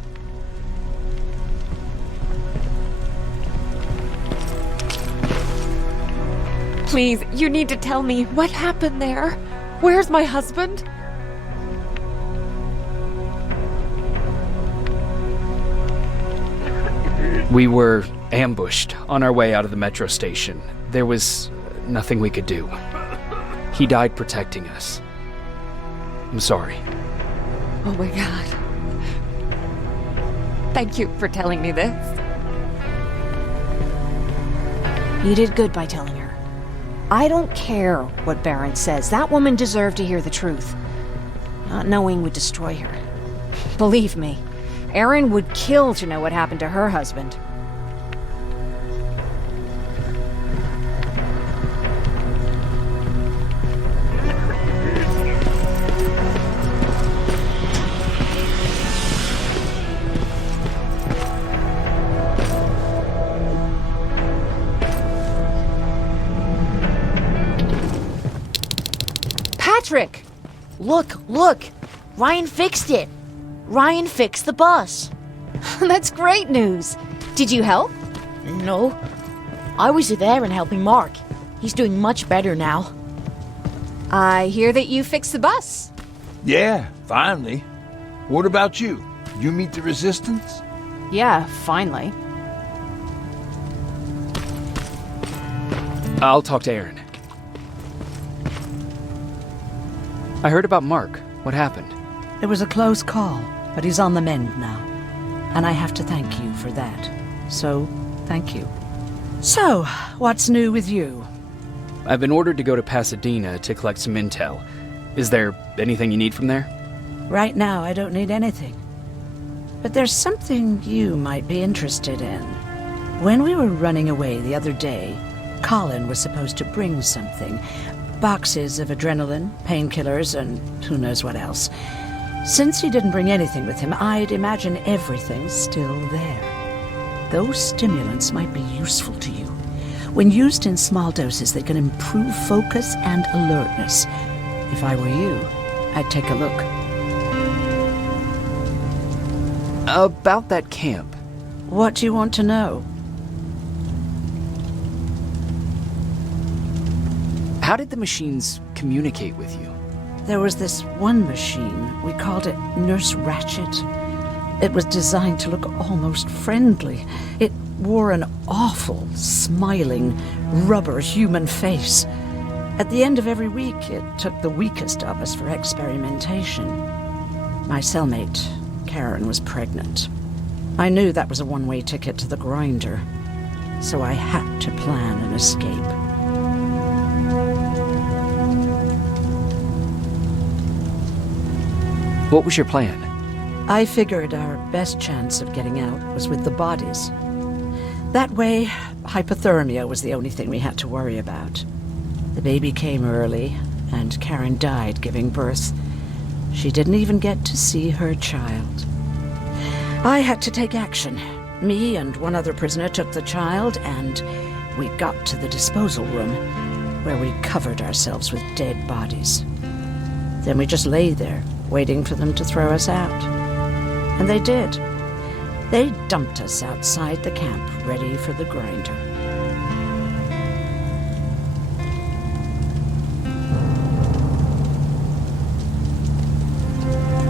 Please, you need to tell me what happened there. Where's my husband? We were ambushed on our way out of the metro station. There was nothing we could do. He died protecting us. I'm sorry. Oh my God. Thank you for telling me this. You did good by telling her. I don't care what Baron says. That woman deserved to hear the truth. Not knowing would destroy her. Believe me, Erin would kill to know what happened to her husband. Patrick! Look! Ryan fixed it! Ryan fixed the bus! That's great news! Did you help? No. I was there and helping Mark. He's doing much better now. I hear that you fixed the bus. Yeah, finally. What about you? You meet the Resistance? Yeah, finally. I'll talk to Erin. I heard about Mark. What happened? It was a close call, but he's on the mend now. And I have to thank you for that. So, thank you. So, what's new with you? I've been ordered to go to Pasadena to collect some intel. Is there anything you need from there? Right now, I don't need anything. But there's something you might be interested in. When we were running away the other day, Colin was supposed to bring something. Boxes of adrenaline, painkillers, and who knows what else. Since he didn't bring anything with him, I'd imagine everything's still there. Those stimulants might be useful to you. When used in small doses, they can improve focus and alertness. If I were you, I'd take a look. About that camp. What do you want to know? How did the machines communicate with you? There was this one machine. We called it Nurse Ratchet. It was designed to look almost friendly. It wore an awful, smiling, rubber human face. At the end of every week, it took the weakest of us for experimentation. My cellmate, Karen, was pregnant. I knew that was a one-way ticket to the grinder, so I had to plan an escape. What was your plan? I figured our best chance of getting out was with the bodies. That way, hypothermia was the only thing we had to worry about. The baby came early, and Karen died giving birth. She didn't even get to see her child. I had to take action. Me and one other prisoner took the child, and we got to the disposal room, where we covered ourselves with dead bodies. Then we just lay there, waiting for them to throw us out. And they did. They dumped us outside the camp, ready for the grinder.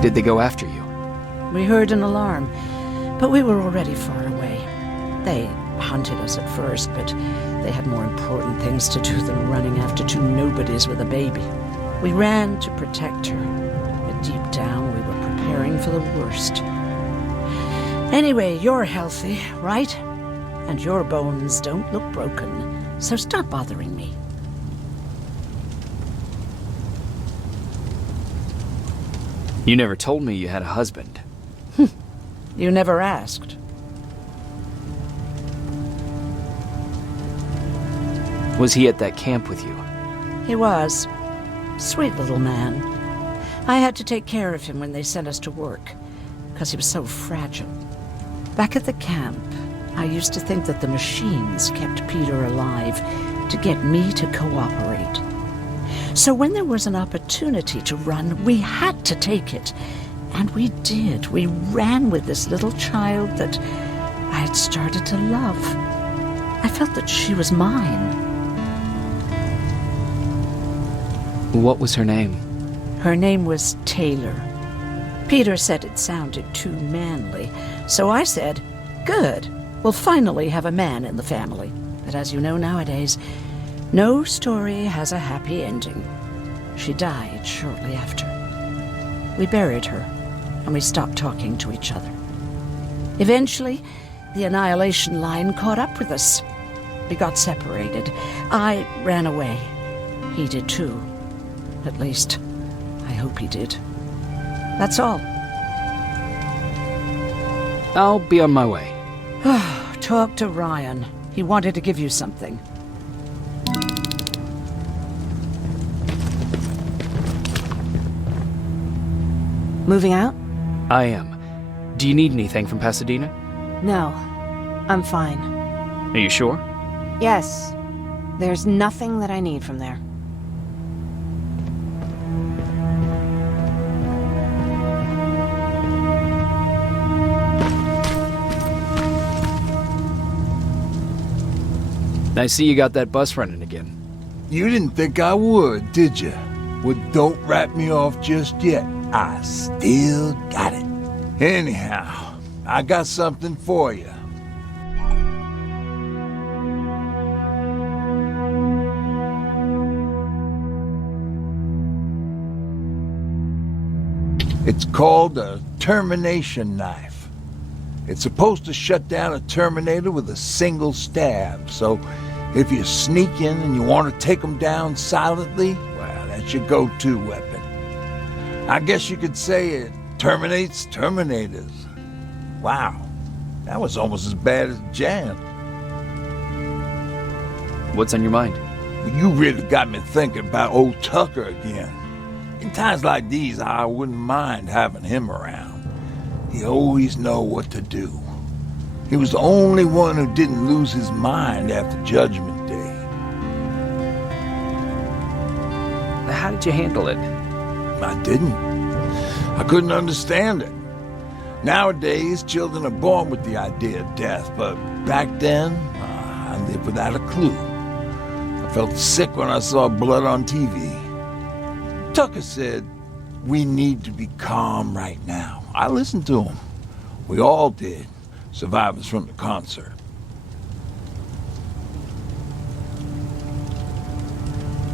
Did they go after you? We heard an alarm, but we were already far away. They hunted us at first, but they had more important things to do than running after two nobodies with a baby. We ran to protect her, but deep down we were preparing for the worst. Anyway, you're healthy, right? And your bones don't look broken, so stop bothering me. You never told me you had a husband. You never asked. Was he at that camp with you? He was. Sweet little man. I had to take care of him when they sent us to work, because he was so fragile. Back at the camp, I used to think that the machines kept Peter alive to get me to cooperate. So when there was an opportunity to run, we had to take it. And we did. We ran with this little child that I had started to love. I felt that she was mine. What was her name? Her name was Taylor. Peter said it sounded too manly, so I said, good, we'll finally have a man in the family. But as you know nowadays, no story has a happy ending. She died shortly after. We buried her, and we stopped talking to each other. Eventually, the Annihilation Line caught up with us. We got separated. I ran away. He did too. At least, I hope he did. That's all. I'll be on my way. Talk to Ryan. He wanted to give you something. Moving out? I am. Do you need anything from Pasadena? No. I'm fine. Are you sure? Yes. There's nothing that I need from there. I see you got that bus running again. You didn't think I would, did you? Well, don't wrap me off just yet. I still got it. Anyhow, I got something for you. It's called a termination knife. It's supposed to shut down a Terminator with a single stab, so if you sneak in and you want to take them down silently, well, that's your go-to weapon. I guess you could say it terminates Terminators. Wow, that was almost as bad as Jan. What's on your mind? Well, you really got me thinking about old Tucker again. In times like these, I wouldn't mind having him around. He always know what to do. He was the only one who didn't lose his mind after Judgment Day. How did you handle it? I didn't. I couldn't understand it. Nowadays, children are born with the idea of death, but back then, I lived without a clue. I felt sick when I saw blood on TV. Tucker said, we need to be calm right now. I listened to him. We all did. Survivors from the concert.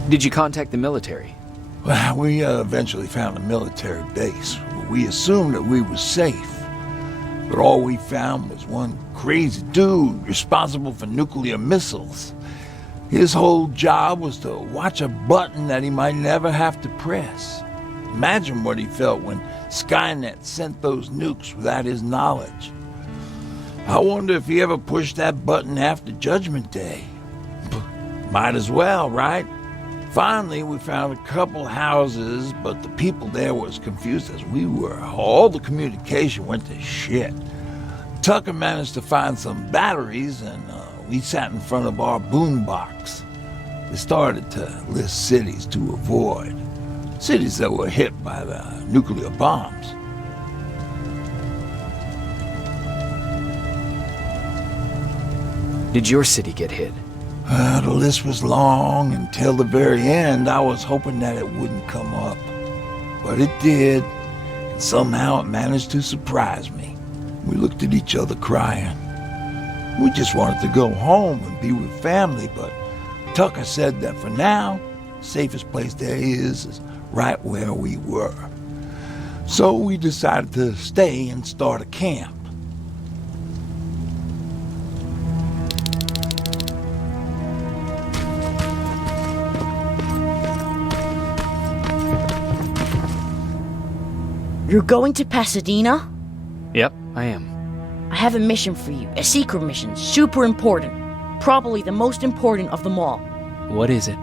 Did you contact the military? Well, we eventually found a military base. We assumed that we were safe. But all we found was one crazy dude responsible for nuclear missiles. His whole job was to watch a button that he might never have to press. Imagine what he felt when Skynet sent those nukes without his knowledge. I wonder if he ever pushed that button after Judgment Day. Might as well, right? Finally, we found a couple houses, but the people there were as confused as we were. All the communication went to shit. Tucker managed to find some batteries, and we sat in front of our boombox. They started to list cities to avoid. Cities that were hit by the nuclear bombs. Did your city get hit? The list was long. Until the very end, I was hoping that it wouldn't come up. But it did. And somehow it managed to surprise me. We looked at each other crying. We just wanted to go home and be with family, but Tucker said that for now, the safest place there is right where we were. So we decided to stay and start a camp. You're going to Pasadena? Yep, I am. I have a mission for you. A secret mission. Super important. Probably the most important of them all. What is it?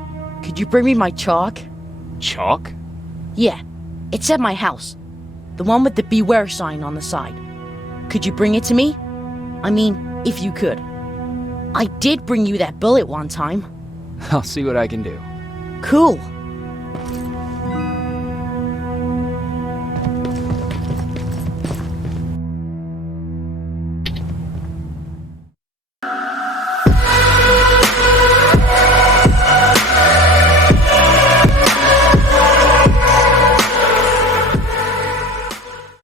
Could you bring me my chalk? Chalk? Yeah. It's at my house. The one with the beware sign on the side. Could you bring it to me? I mean, if you could. I did bring you that bullet one time. I'll see what I can do. Cool.